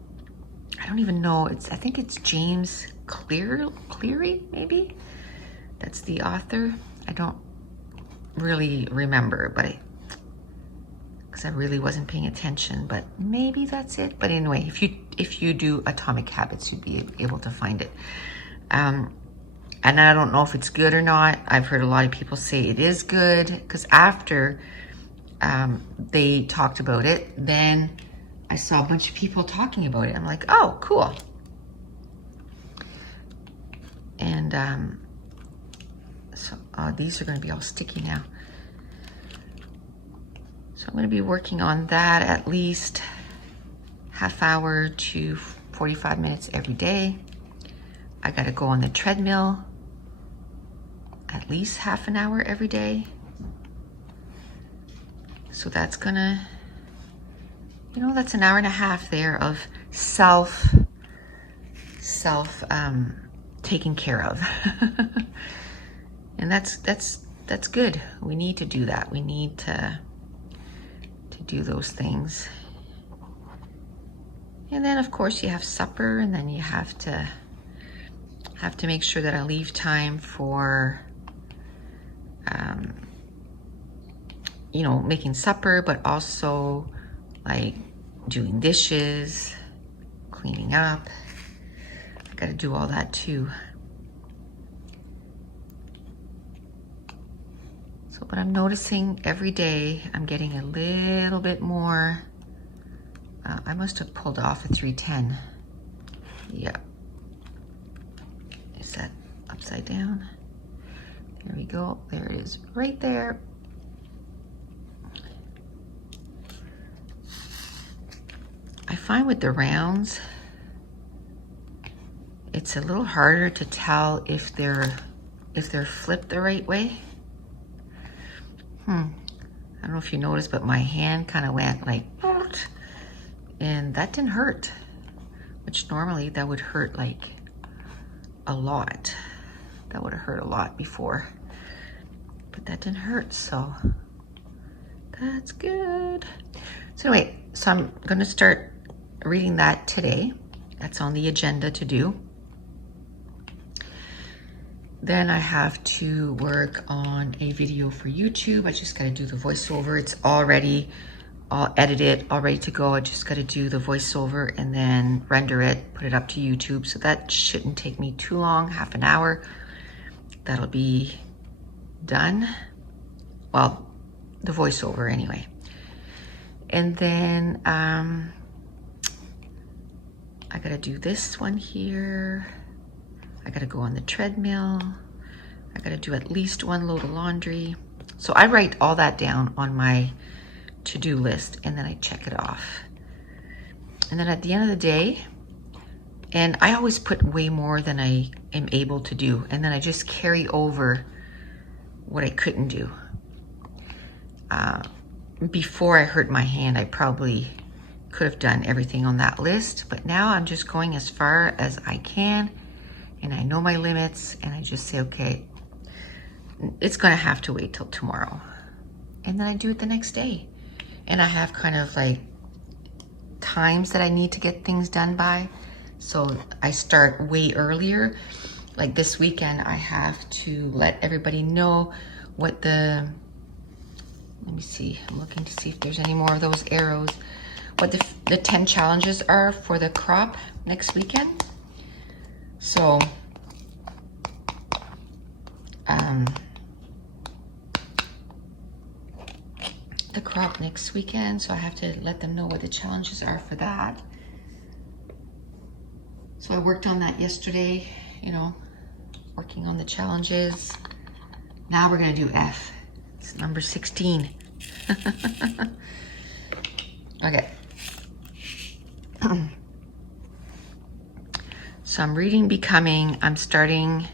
don't even know. I think it's James Cleary, maybe? That's the author. I don't really remember, but because I really wasn't paying attention, but maybe that's it. But anyway, if you do Atomic Habits, you'd be able to find it. And I don't know if it's good or not. I've heard a lot of people say it is good, because after they talked about it, then I saw a bunch of people talking about it. I'm like, oh, cool. And so these are going to be all sticky now. So I'm going to be working on that at least half hour to 45 minutes every day. I got to go on the treadmill at least half an hour every day. So that's gonna, you know, that's an hour and a half there of self taken care of. And that's good. We need to do that. We need to do those things. And then of course you have supper, and then you have to make sure that I leave time for you know, making supper, but also like doing dishes, cleaning up. I gotta do all that too. So, but I'm noticing every day I'm getting a little bit more. I must have pulled off a 310. Yeah. Is that upside down? There we go. There it is, right there. I find with the rounds, it's a little harder to tell if they're flipped the right way. I don't know if you noticed, but my hand kind of went like, and that didn't hurt, which normally that would hurt like a lot. That would have hurt a lot before, but that didn't hurt, so that's good. So anyway, so I'm going to start reading that today. That's on the agenda to do. Then I have to work on a video for YouTube. I just got to do the voiceover. It's already all edited, all ready to go. I just got to do the voiceover and then render it, put it up to YouTube. So that shouldn't take me too long, half an hour. That'll be done. Well, the voiceover anyway. And then I got to do this one here. I got to go on the treadmill. I got to do at least one load of laundry. So I write all that down on my to-do list and then I check it off. And then at the end of the day, and I always put way more than I am able to do. And then I just carry over what I couldn't do. Before I hurt my hand, I probably could have done everything on that list. But now I'm just going as far as I can. And I know my limits, and I just say, okay, it's gonna have to wait till tomorrow. And then I do it the next day. And I have kind of like times that I need to get things done by. So I start way earlier. Like this weekend, I have to let everybody know what let me see, I'm looking to see if there's any more of those arrows, what the 10 challenges are for the crop next weekend. So, the crop next weekend, so I have to let them know what the challenges are for that. So I worked on that yesterday, you know, working on the challenges. Now we're gonna do F. It's number 16. Okay. So I'm reading Becoming. I'm starting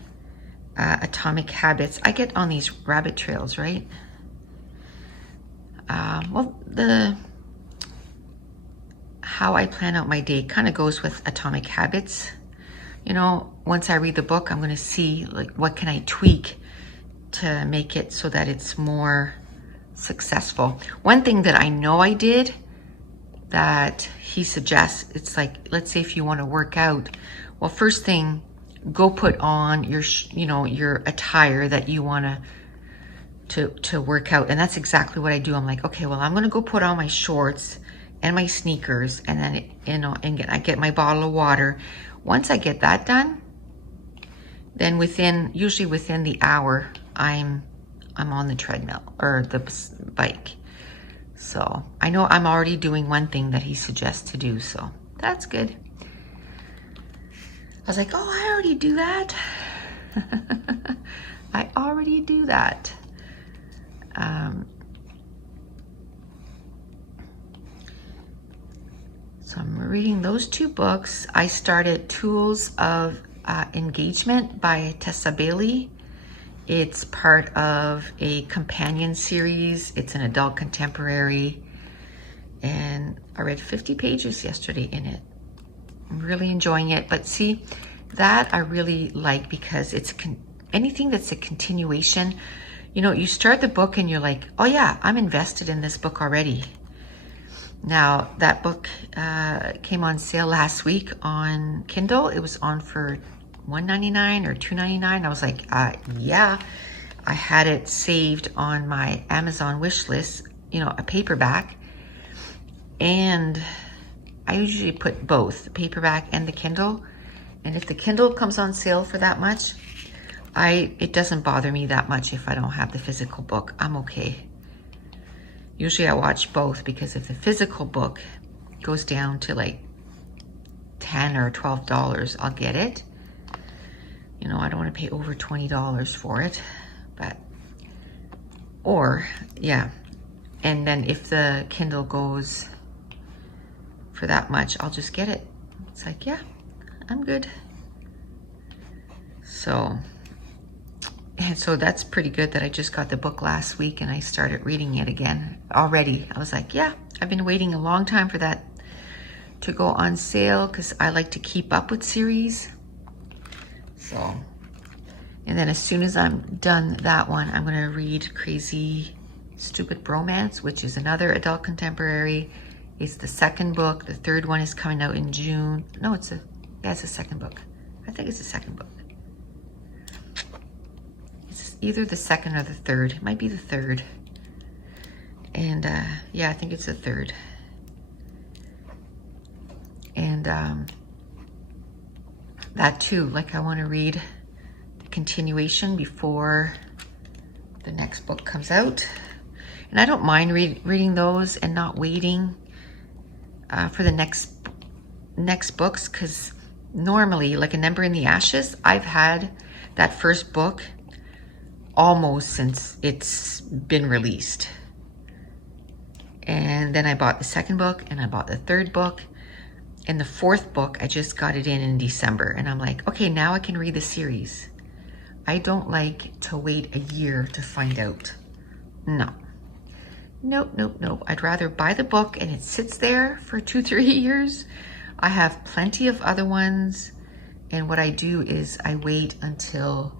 Atomic Habits. I get on these rabbit trails, right? Well, how I plan out my day kind of goes with Atomic Habits. You know, once I read the book, I'm going to see like what can I tweak to make it so that it's more successful. One thing that I know I did that he suggests, it's like, let's say if you want to work out, well, first thing, go put on your, your attire that you want to work out. And that's exactly what I do. I'm like, okay, well, I'm going to go put on my shorts and my sneakers, and then, I get my bottle of water. Once I get that done, then usually within the hour, I'm on the treadmill or the bike. So I know I'm already doing one thing that he suggests to do, so that's good. I was like, oh, I already do that. I already do that. So I'm reading those two books. I started Tools of Engagement by Tessa Bailey. It's part of a companion series. It's an adult contemporary. And I read 50 pages yesterday in it. I'm really enjoying it. But see, that I really like because it's anything that's a continuation. You know, you start the book and you're like, oh yeah, I'm invested in this book already. Now, that book came on sale last week on Kindle. It was on for $1.99 or $2.99. I was like, yeah. I had it saved on my Amazon wish list, a paperback. And I usually put both, the paperback and the Kindle. And if the Kindle comes on sale for that much, it doesn't bother me that much if I don't have the physical book. I'm okay. Usually I watch both because if the physical book goes down to like $10 or $12, I'll get it. I don't want to pay over $20 for it, and then if the Kindle goes for that much, I'll just get it. It's like, yeah, I'm good. So that's pretty good that I just got the book last week and I started reading it again already. I was like, yeah, I've been waiting a long time for that to go on sale because I like to keep up with series. So, and then as soon as I'm done that one, I'm gonna read Crazy Stupid Bromance, which is another adult contemporary. It's the second book. The third one is coming out in June. No, it's a second book. I think it's the second book. It's either the second or the third. It might be the third. And yeah, I think it's the third. And that too, like I want to read the continuation before the next book comes out. And I don't mind reading those and not waiting for the next books, because normally, like An Ember in the Ashes, I've had that first book almost since it's been released. And then I bought the second book and I bought the third book. And the fourth book, I just got it in December. And I'm like, okay, now I can read the series. I don't like to wait a year to find out. No. Nope. I'd rather buy the book and it sits there for 2-3 years. I have plenty of other ones. And what I do is I wait until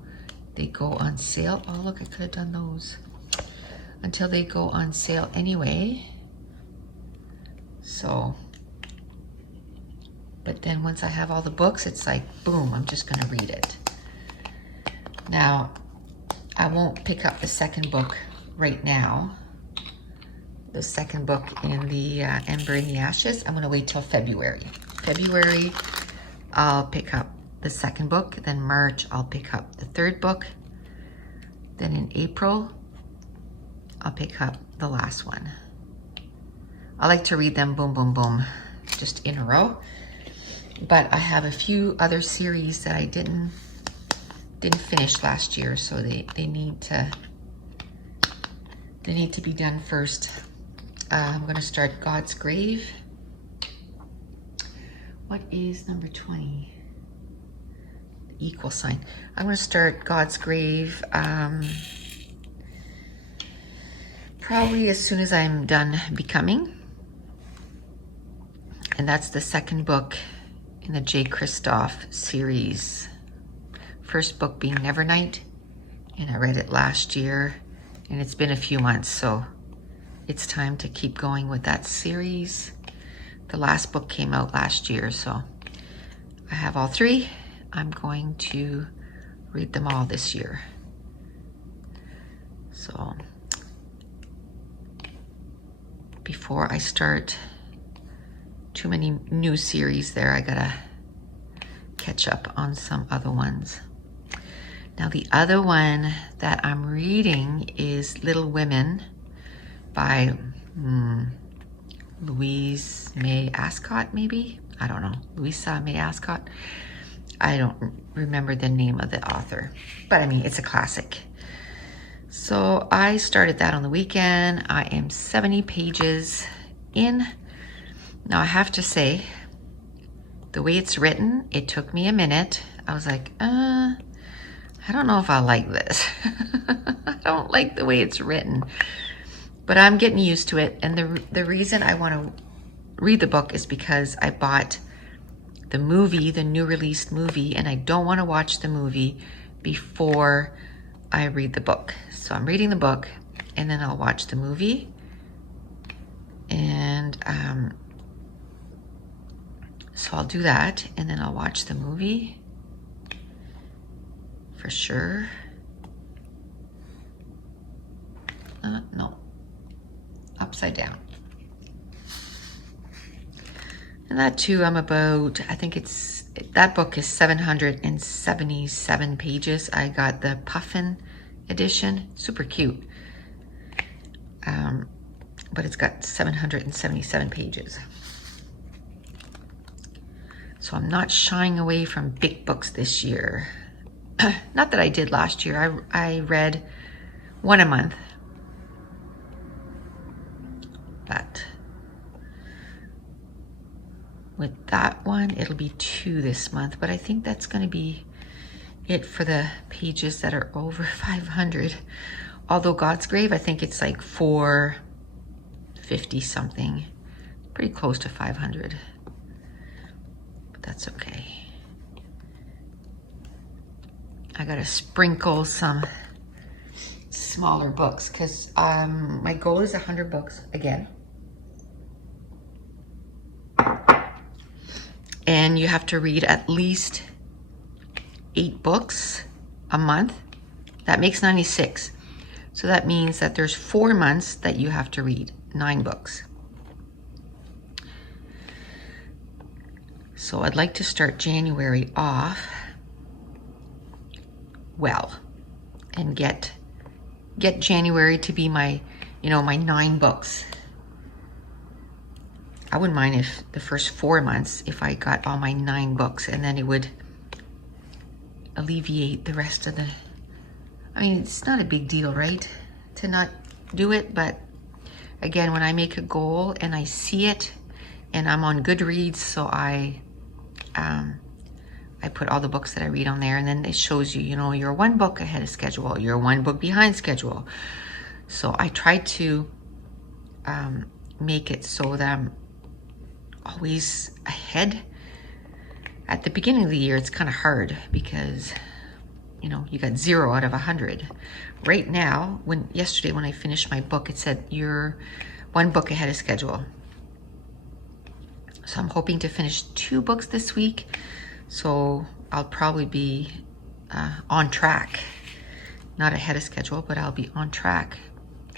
they go on sale. Oh, look, I could have done those. Until they go on sale anyway. So, but then once I have all the books, it's like, boom, I'm just gonna read it. Now, I won't pick up the second book right now. The second book in the Ember in the Ashes, I'm gonna wait till February. February, I'll pick up the second book. Then March, I'll pick up the third book. Then in April, I'll pick up the last one. I like to read them boom, boom, boom, just in a row. But I have a few other series that I didn't finish last year, so they need to be done first. I'm gonna start God's Grave. What is number 20? The equal sign. I'm gonna start God's Grave probably as soon as I'm done Becoming. And that's the second book in the J. Kristoff series. First book being Nevernight, and I read it last year, and it's been a few months, so it's time to keep going with that series. The last book came out last year, so I have all three. I'm going to read them all this year. So before I start too many new series there, I gotta catch up on some other ones. Now the other one that I'm reading is Little Women by Louise May Ascott, maybe? I don't know. Louisa May Ascott. I don't remember the name of the author, but I mean, it's a classic. So I started that on the weekend. I am 70 pages in. Now I have to say, the way it's written, it took me a minute. I was like, I don't know if I like this. I don't like the way it's written, but I'm getting used to it. And the reason I want to read the book is because I bought the movie, the new released movie, and I don't want to watch the movie before I read the book. So I'm reading the book and then I'll watch the movie. And so I'll do that, and then I'll watch the movie for sure. No, upside down. And that too, I'm about, I think that book is 777 pages. I got the Puffin edition, super cute. But it's got 777 pages. So I'm not shying away from big books this year. Not that I did last year. I read one a month. But with that one, it'll be 2 this month. But I think that's going to be it for the pages that are over 500. Although God's Grave, I think it's like 450 something, pretty close to 500, but that's okay. I gotta sprinkle some smaller books because my goal is 100 books again. And you have to read at least 8 books a month. That makes 96. So that means that there's 4 months that you have to read 9 books. So I'd like to start January off well and get January to be my, my 9 books. I wouldn't mind if the first 4 months, if I got all my 9 books, and then it would alleviate the rest of the, I mean, it's not a big deal, right, to not do it, but again, when I make a goal and I see it, and I'm on Goodreads, so I put all the books that I read on there, and then it shows you, you're 1 book ahead of schedule, you're 1 book behind schedule. So I try to make it so that I'm always ahead. At the beginning of the year, it's kind of hard because, you got 0 out of 100. Right now, yesterday when I finished my book, it said you're 1 book ahead of schedule. So I'm hoping to finish 2 books this week. So I'll probably be on track. Not ahead of schedule, but I'll be on track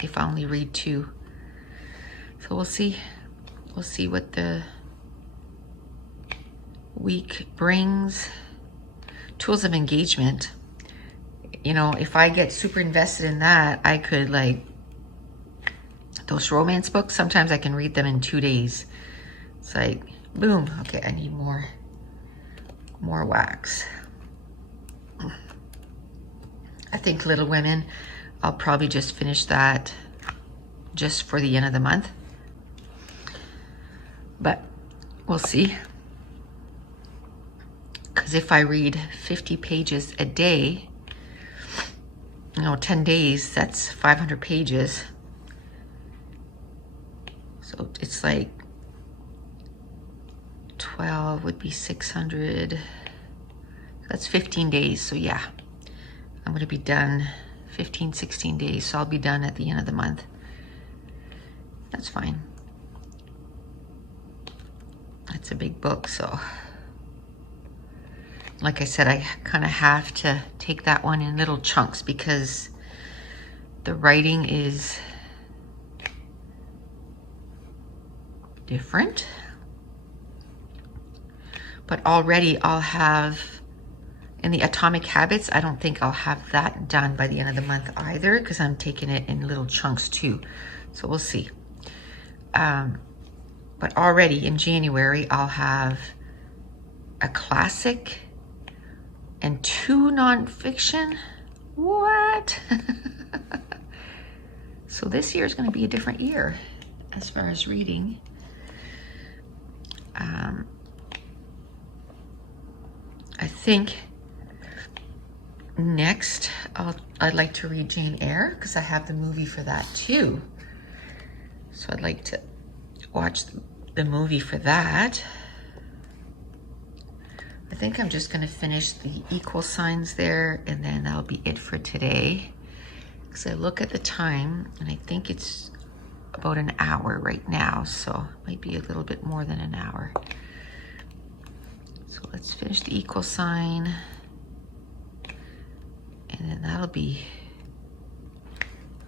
if I only read 2. So we'll see. We'll see what the week brings. Tools of engagement. If I get super invested in that, I could, like, those romance books, sometimes I can read them in 2 days. It's like, boom, okay, I need more wax. I think Little Women, I'll probably just finish that just for the end of the month. But we'll see. Because if I read 50 pages a day, 10 days, that's 500 pages. So it's like 12 would be 600. That's 15 days. So yeah, I'm going to be done 15, 16 days. So I'll be done at the end of the month. That's fine. It's a big book, so like I said, I kind of have to take that one in little chunks because the writing is different. But already I'll have, in the Atomic Habits, I don't think I'll have that done by the end of the month either because I'm taking it in little chunks too. So we'll see. But already in January, I'll have a classic and 2 nonfiction. What? So this year is going to be a different year as far as reading. I think next I'd like to read Jane Eyre because I have the movie for that too. So I'd like to watch the movie for that. I think I'm just going to finish the equal signs there, and then that'll be it for today. Because I look at the time, and I think it's about an hour right now, so it might be a little bit more than an hour. So let's finish the equal sign, and then that'll be,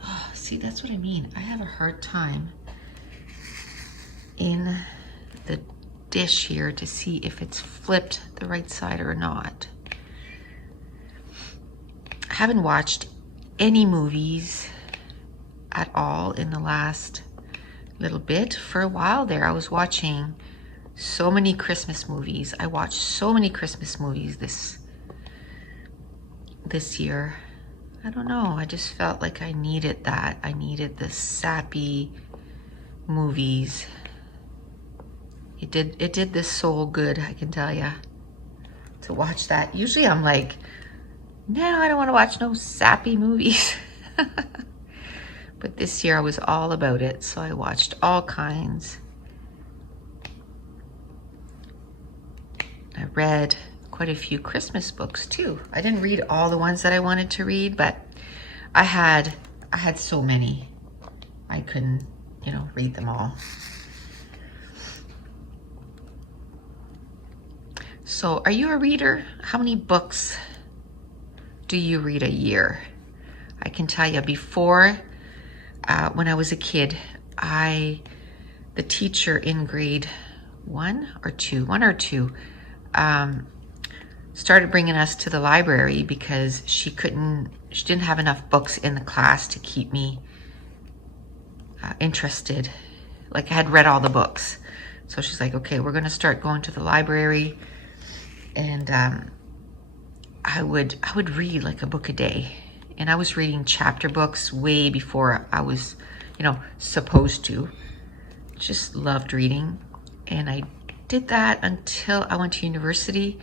oh, see, that's what I mean. I have a hard time in the dish here to see if it's flipped the right side or not. I haven't watched any movies at all in the last little bit. For a while there, I was watching so many Christmas movies. I watched so many Christmas movies this year. I don't know, I just felt like I needed that. I needed the sappy movies. It did this soul good, I can tell ya, to watch that. Usually I'm like now I don't want to watch no sappy movies. But this year I was all about it, so I watched all kinds. I read quite a few Christmas books too. I didn't read all the ones that I wanted to read, but I had so many. I couldn't, read them all. So, are you a reader? How many books do you read a year? I can tell you, before, when I was a kid, the teacher in grade one or two, started bringing us to the library because she didn't have enough books in the class to keep me interested. Like, I had read all the books. So she's like, okay, we're gonna start going to the library. And I would read like a book a day. And I was reading chapter books way before I was, supposed to. Just loved reading. And I did that until I went to university.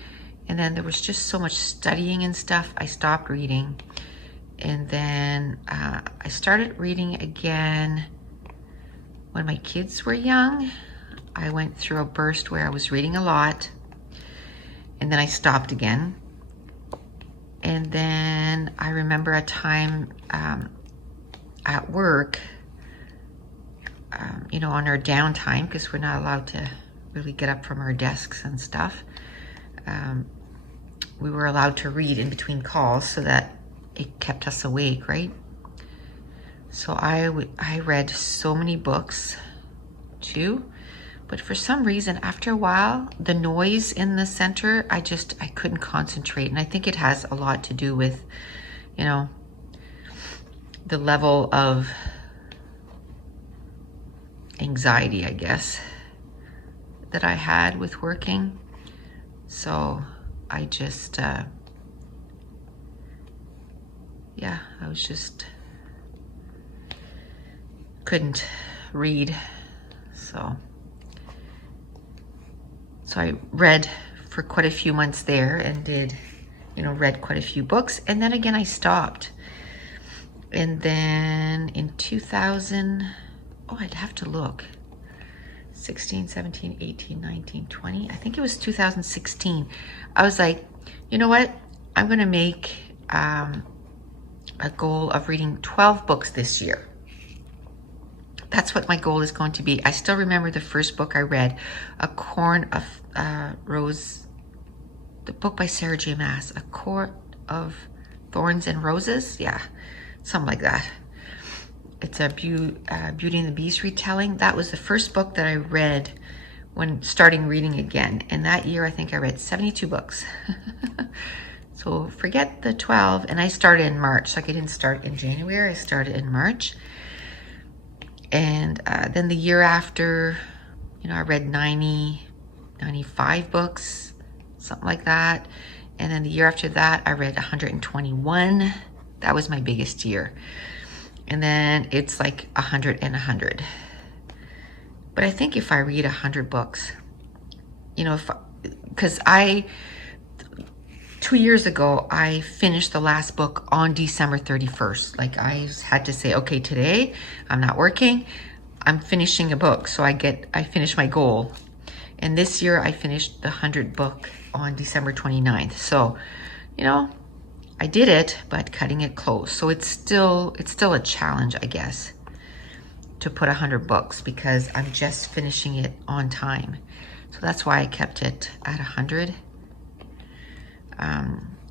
And then there was just so much studying and stuff, I stopped reading. And then I started reading again when my kids were young. I went through a burst where I was reading a lot. And then I stopped again. And then I remember a time at work, on our downtime, because we're not allowed to really get up from our desks and stuff. We were allowed to read in between calls so that it kept us awake, right? So I read so many books too. But for some reason, after a while, the noise in the center, I couldn't concentrate. And I think it has a lot to do with, the level of anxiety, I guess, that I had with working. So I just, I couldn't read. So I read for quite a few months there and read quite a few books. And then again, I stopped. And then in 2000, I'd have to look. 16, 17, 18, 19, 20. I think it was 2016. I was like, you know what? I'm going to make a goal of reading 12 books this year. That's what my goal is going to be. I still remember the first book I read, A Corn of Rose, the book by Sarah J. Maas, A Court of Thorns and Roses. Yeah, something like that. It's a Beauty and the Beast retelling. That was the first book that I read when starting reading again. And that year, I think I read 72 books. So forget the 12. And I started in March. Like, I didn't start in January. I started in March. And then the year after, I read 95 books, something like that. And then the year after that, I read 121. That was my biggest year. And then it's like 100 and 100. But I think if I read 100 books, because 2 years ago, I finished the last book on December 31st. Like, I had to say, okay, today I'm not working. I'm finishing a book. So I finish my goal. And this year I finished the 100 book on December 29th. So, I did it, but cutting it close. So it's still a challenge, I guess, to put 100 books because I'm just finishing it on time. So that's why I kept it at 100.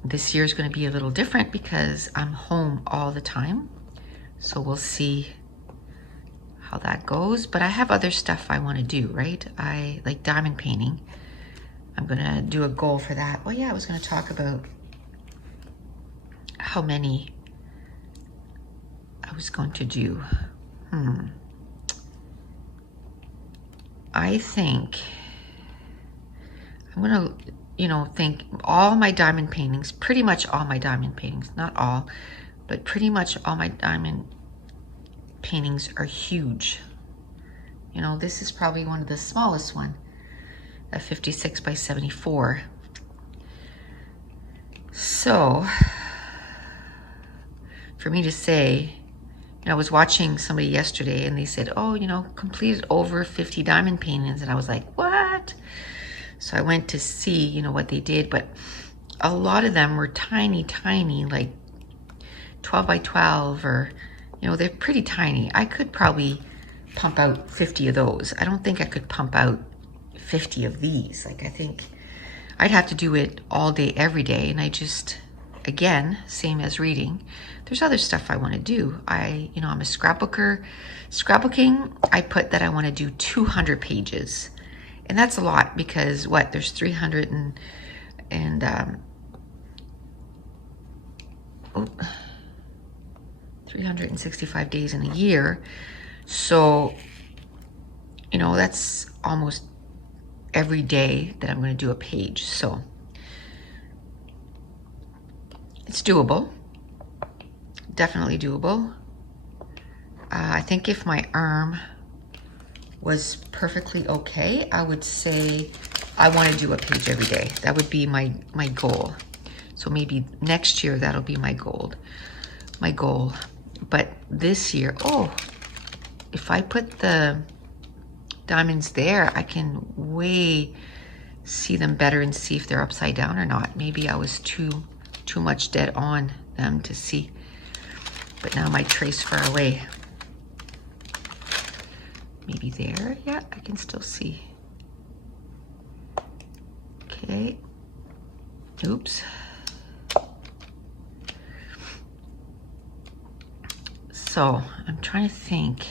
This year is going to be a little different because I'm home all the time. So we'll see how that goes. But I have other stuff I want to do, right? I like diamond painting. I'm going to do a goal for that. Oh yeah, I was going to talk about how many I was going to do. I think I'm going to think all my diamond paintings, pretty much all my diamond paintings, not all, but pretty much all my diamond paintings are huge. This is probably one of the smallest one, a 56 by 74. So for me to say, I was watching somebody yesterday and they said, oh, completed over 50 diamond paintings. And I was like, what? So I went to see, what they did. But a lot of them were tiny, like 12 by 12 or, they're pretty tiny. I could probably pump out 50 of those. I don't think I could pump out 50 of these. Like, I think I'd have to do it all day, every day. And I just, again, same as reading, there's other stuff I want to do. I'm a scrapbooker. Scrapbooking, I put that I want to do 200 pages. And that's a lot because there's 365 days in a year. So, that's almost every day that I'm going to do a page. So it's doable. Definitely doable. I think if my arm was perfectly okay, I would say I want to do a page every day. That would be my goal. So maybe next year that'll be my goal. But this year, if I put the diamonds there, I can way see them better and see if they're upside down or not. Maybe I was too much dead on them to see. But now my tray's far away. Maybe there, yeah, I can still see. Okay, oops. So I'm trying to think,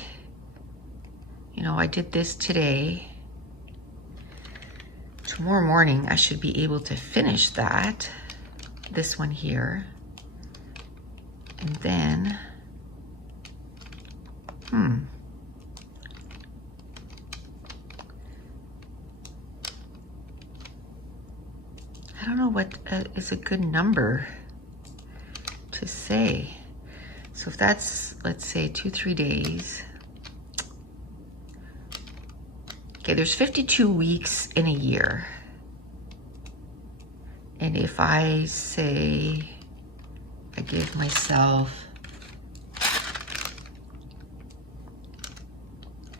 I did this today. Tomorrow morning, I should be able to finish this one here. And then, I don't know what is a good number to say. So if that's, let's say 2-3 days. Okay, there's 52 weeks in a year. And if I say, I give myself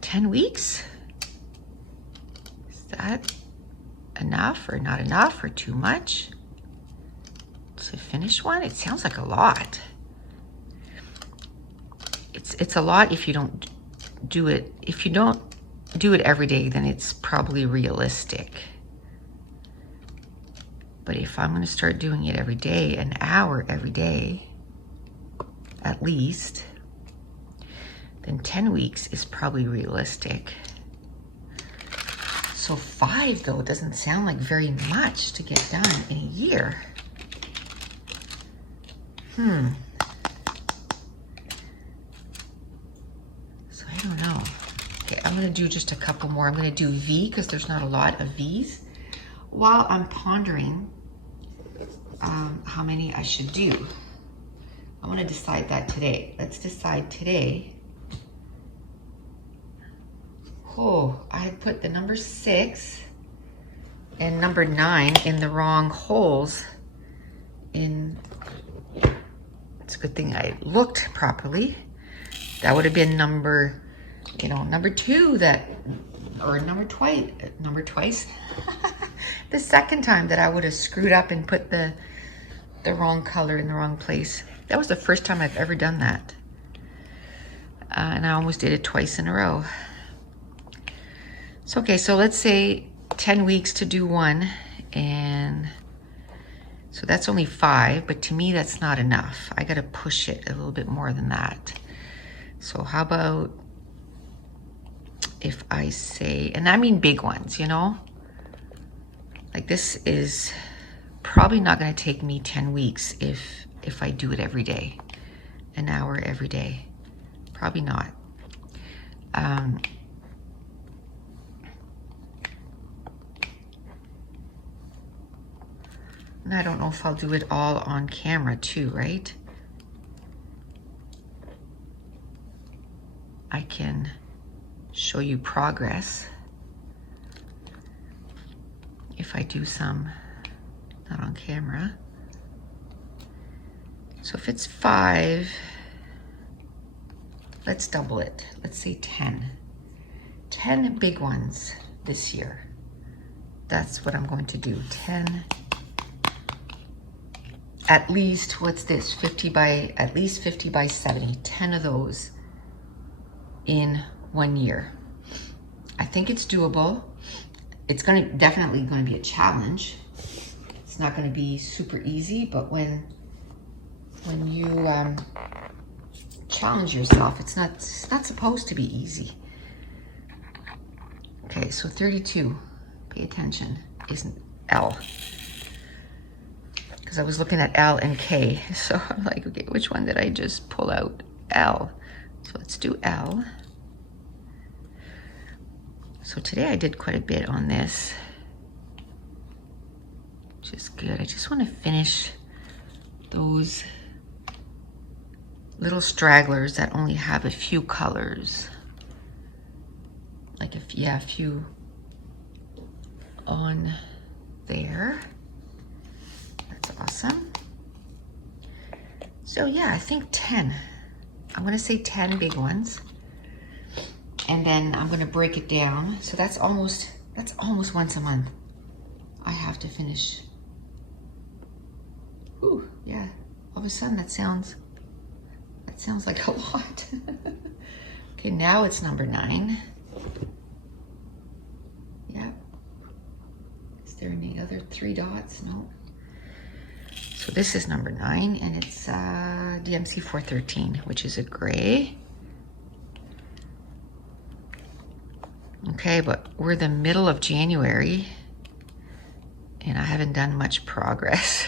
10 weeks, is that enough or not enough or too much to finish one? It sounds like a lot. It's a lot if you don't do it. If you don't do it every day, then it's probably realistic. But if I'm going to start doing it every day, an hour every day, at least, then 10 weeks is probably realistic. So 5, though, doesn't sound like very much to get done in a year. So I don't know. Okay, I'm going to do just a couple more. I'm going to do V because there's not a lot of V's. While I'm pondering how many I should do, I want to decide that today. Let's decide today. Oh, I had put the number 6 and number 9 in the wrong holes. It's a good thing I looked properly. That would have been number 2 or number twice. The second time that I would have screwed up and put the wrong color in the wrong place. That was the first time I've ever done that. And I almost did it twice in a row. So, okay, so let's say 10 weeks to do one. And so that's only 5, but to me that's not enough. I got to push it a little bit more than that. So how about if I say, and I mean big ones, like this is probably not going to take me 10 weeks if I do it every day, an hour every day. Probably not. And I don't know if I'll do it all on camera too, right? I can show you progress if I do some not on camera. So if it's 5, let's double it. Let's say 10. 10 big ones this year. That's what I'm going to do. 10, at least, what's this? 50 by, at least 50 by 70. 10 of those in 1 year. I think it's doable. It's definitely going to be a challenge. It's not going to be super easy, but when you challenge yourself, it's not supposed to be easy. Okay, so 32, pay attention, isn't L. Because I was looking at L and K, so I'm like, okay, which one did I just pull out? L. So let's do L. So today I did quite a bit on this, which is good. I just want to finish those little stragglers that only have a few colors. Like a few on there. That's awesome. So yeah, I think 10. I'm gonna say 10 big ones. And then I'm gonna break it down. So that's almost once a month. I have to finish. Ooh, yeah. All of a sudden that sounds like a lot. Okay, now it's number 9. Yeah. Is there any other 3 dots? No. So this is number 9, and it's DMC 413, which is a gray. Okay, but we're the middle of January, and I haven't done much progress.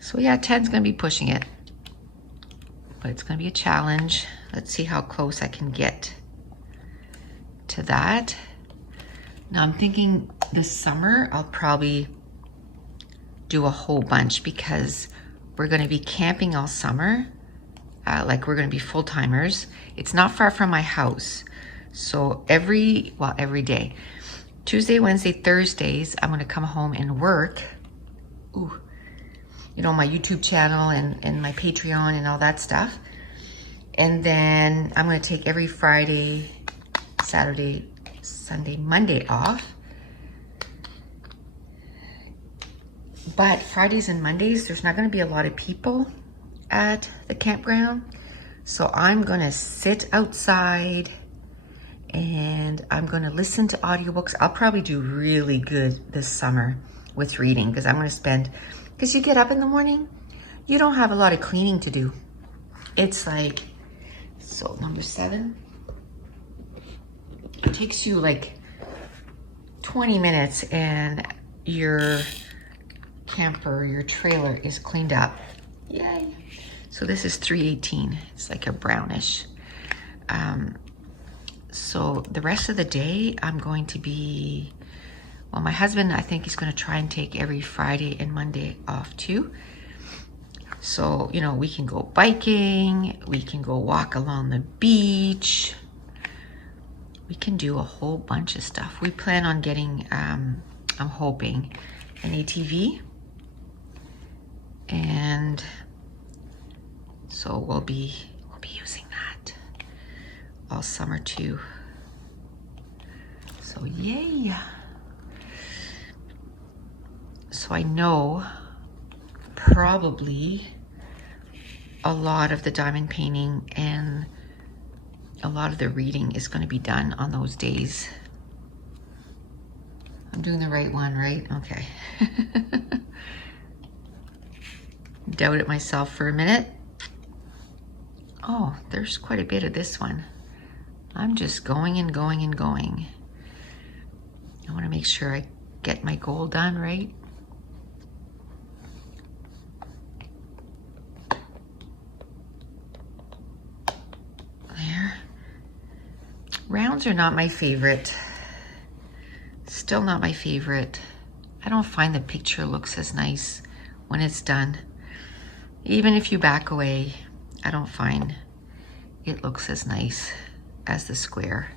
So yeah, 10's gonna be pushing it, but it's gonna be a challenge. Let's see how close I can get to that. Now I'm thinking this summer I'll probably do a whole bunch because we're gonna be camping all summer. Like we're gonna be full-timers. It's not far from my house. So every day, Tuesday, Wednesday, Thursdays, I'm gonna come home and work. Ooh, you know, my YouTube channel and my Patreon and all that stuff. And then I'm gonna take every Friday, Saturday, Sunday, Monday off. But Fridays and Mondays, there's not gonna be a lot of people at the campground. So I'm gonna sit outside and I'm gonna listen to audiobooks. I'll probably do really good this summer with reading because I'm gonna spend, because you get up in the morning, you don't have a lot of cleaning to do. It's like, so number 7, it takes you like 20 minutes and your camper, your trailer is cleaned up. Yay. So this is 318. It's like a brownish. So the rest of the day, I'm going to be, well, my husband, I think he's going to try and take every Friday and Monday off too. So, you know, we can go biking, we can go walk along the beach. We can do a whole bunch of stuff. We plan on getting, I'm hoping, an ATV. And so we'll be using that all summer too. So yay. So I know probably a lot of the diamond painting and a lot of the reading is going to be done on those days. I'm doing the right one, right? Okay. Doubted myself for a minute. Oh, there's quite a bit of this one. I'm just going and going and going. I want to make sure I get my goal done, right? There. Rounds are not my favorite. Still not my favorite. I don't find the picture looks as nice when it's done. Even if you back away, I don't find it looks as nice as the square.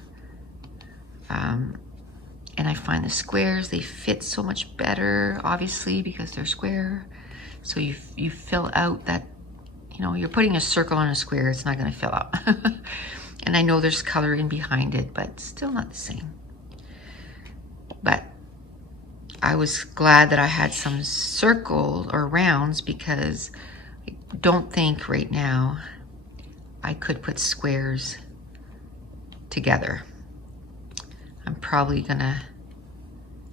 And I find the squares, they fit so much better, obviously, because they're square. So you fill out that, you know, you're putting a circle on a square, it's not going to fill up. And I know there's color in behind it, but still not the same. But I was glad that I had some circle or rounds, because I don't think right now I could put squares together. I'm probably gonna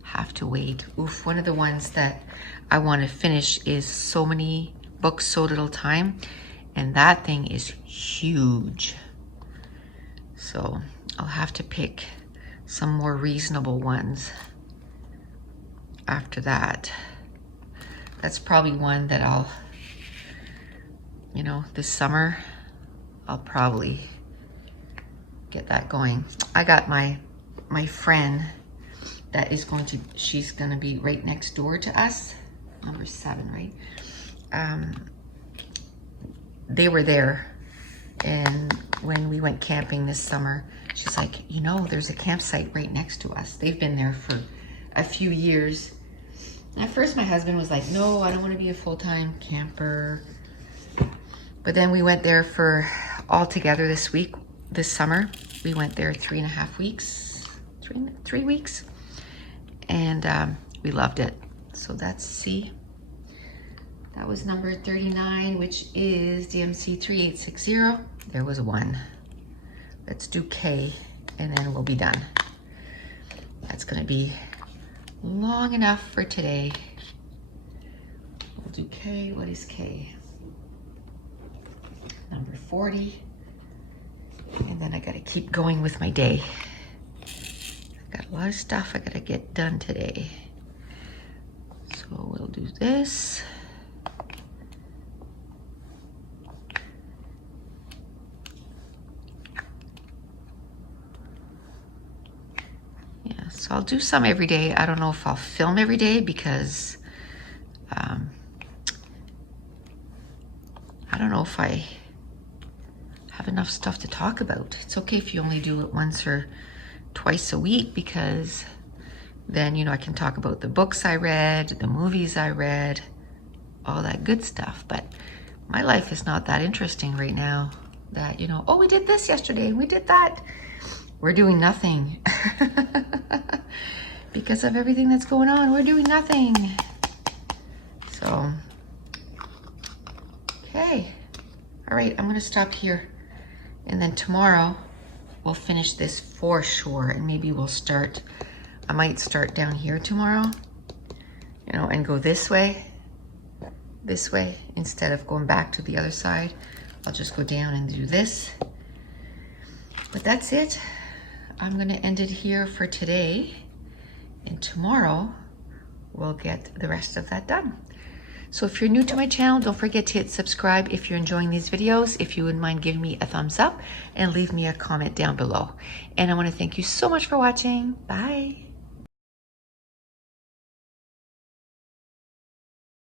have to wait. Oof, one of the ones that I want to finish is So Many Books, So Little Time, and that thing is huge. So I'll have to pick some more reasonable ones after that. That's probably one that I'll, you know, this summer, I'll probably get that going. I got my friend that is going to, she's gonna be right next door to us, number 7, right? They were there, and when we went camping this summer, she's like, you know, there's a campsite right next to us. They've been there for a few years. And at first my husband was like, no, I don't want to be a full-time camper. But then we went there for all together this summer. We went there 3.5 weeks, 3 weeks. And we loved it. So that's C. That was number 39, which is DMC 3860. There was 1. Let's do K, and then we'll be done. That's gonna be long enough for today. We'll do K. What is K? Number 40. And then I gotta keep going with my day. I've got a lot of stuff I gotta get done today. So we'll do this. Yeah, so I'll do some every day. I don't know if I'll film every day, because I don't know if I have enough stuff to talk about. It's okay if you only do it once or twice a week, because then, you know, I can talk about the books I read, the movies I read, all that good stuff. But my life is not that interesting right now that, you know, oh, we did this yesterday and we did that. We're doing nothing. Because of everything that's going on, we're doing nothing. So, okay. All right, I'm gonna stop here. And then tomorrow, we'll finish this for sure. And maybe we'll start, I might start down here tomorrow, you know, and go this way, instead of going back to the other side. I'll just go down and do this. But that's it. I'm gonna end it here for today. And tomorrow, we'll get the rest of that done. So if you're new to my channel, don't forget to hit subscribe if you're enjoying these videos. If you wouldn't mind giving me a thumbs up and leave me a comment down below. And I want to thank you so much for watching. Bye.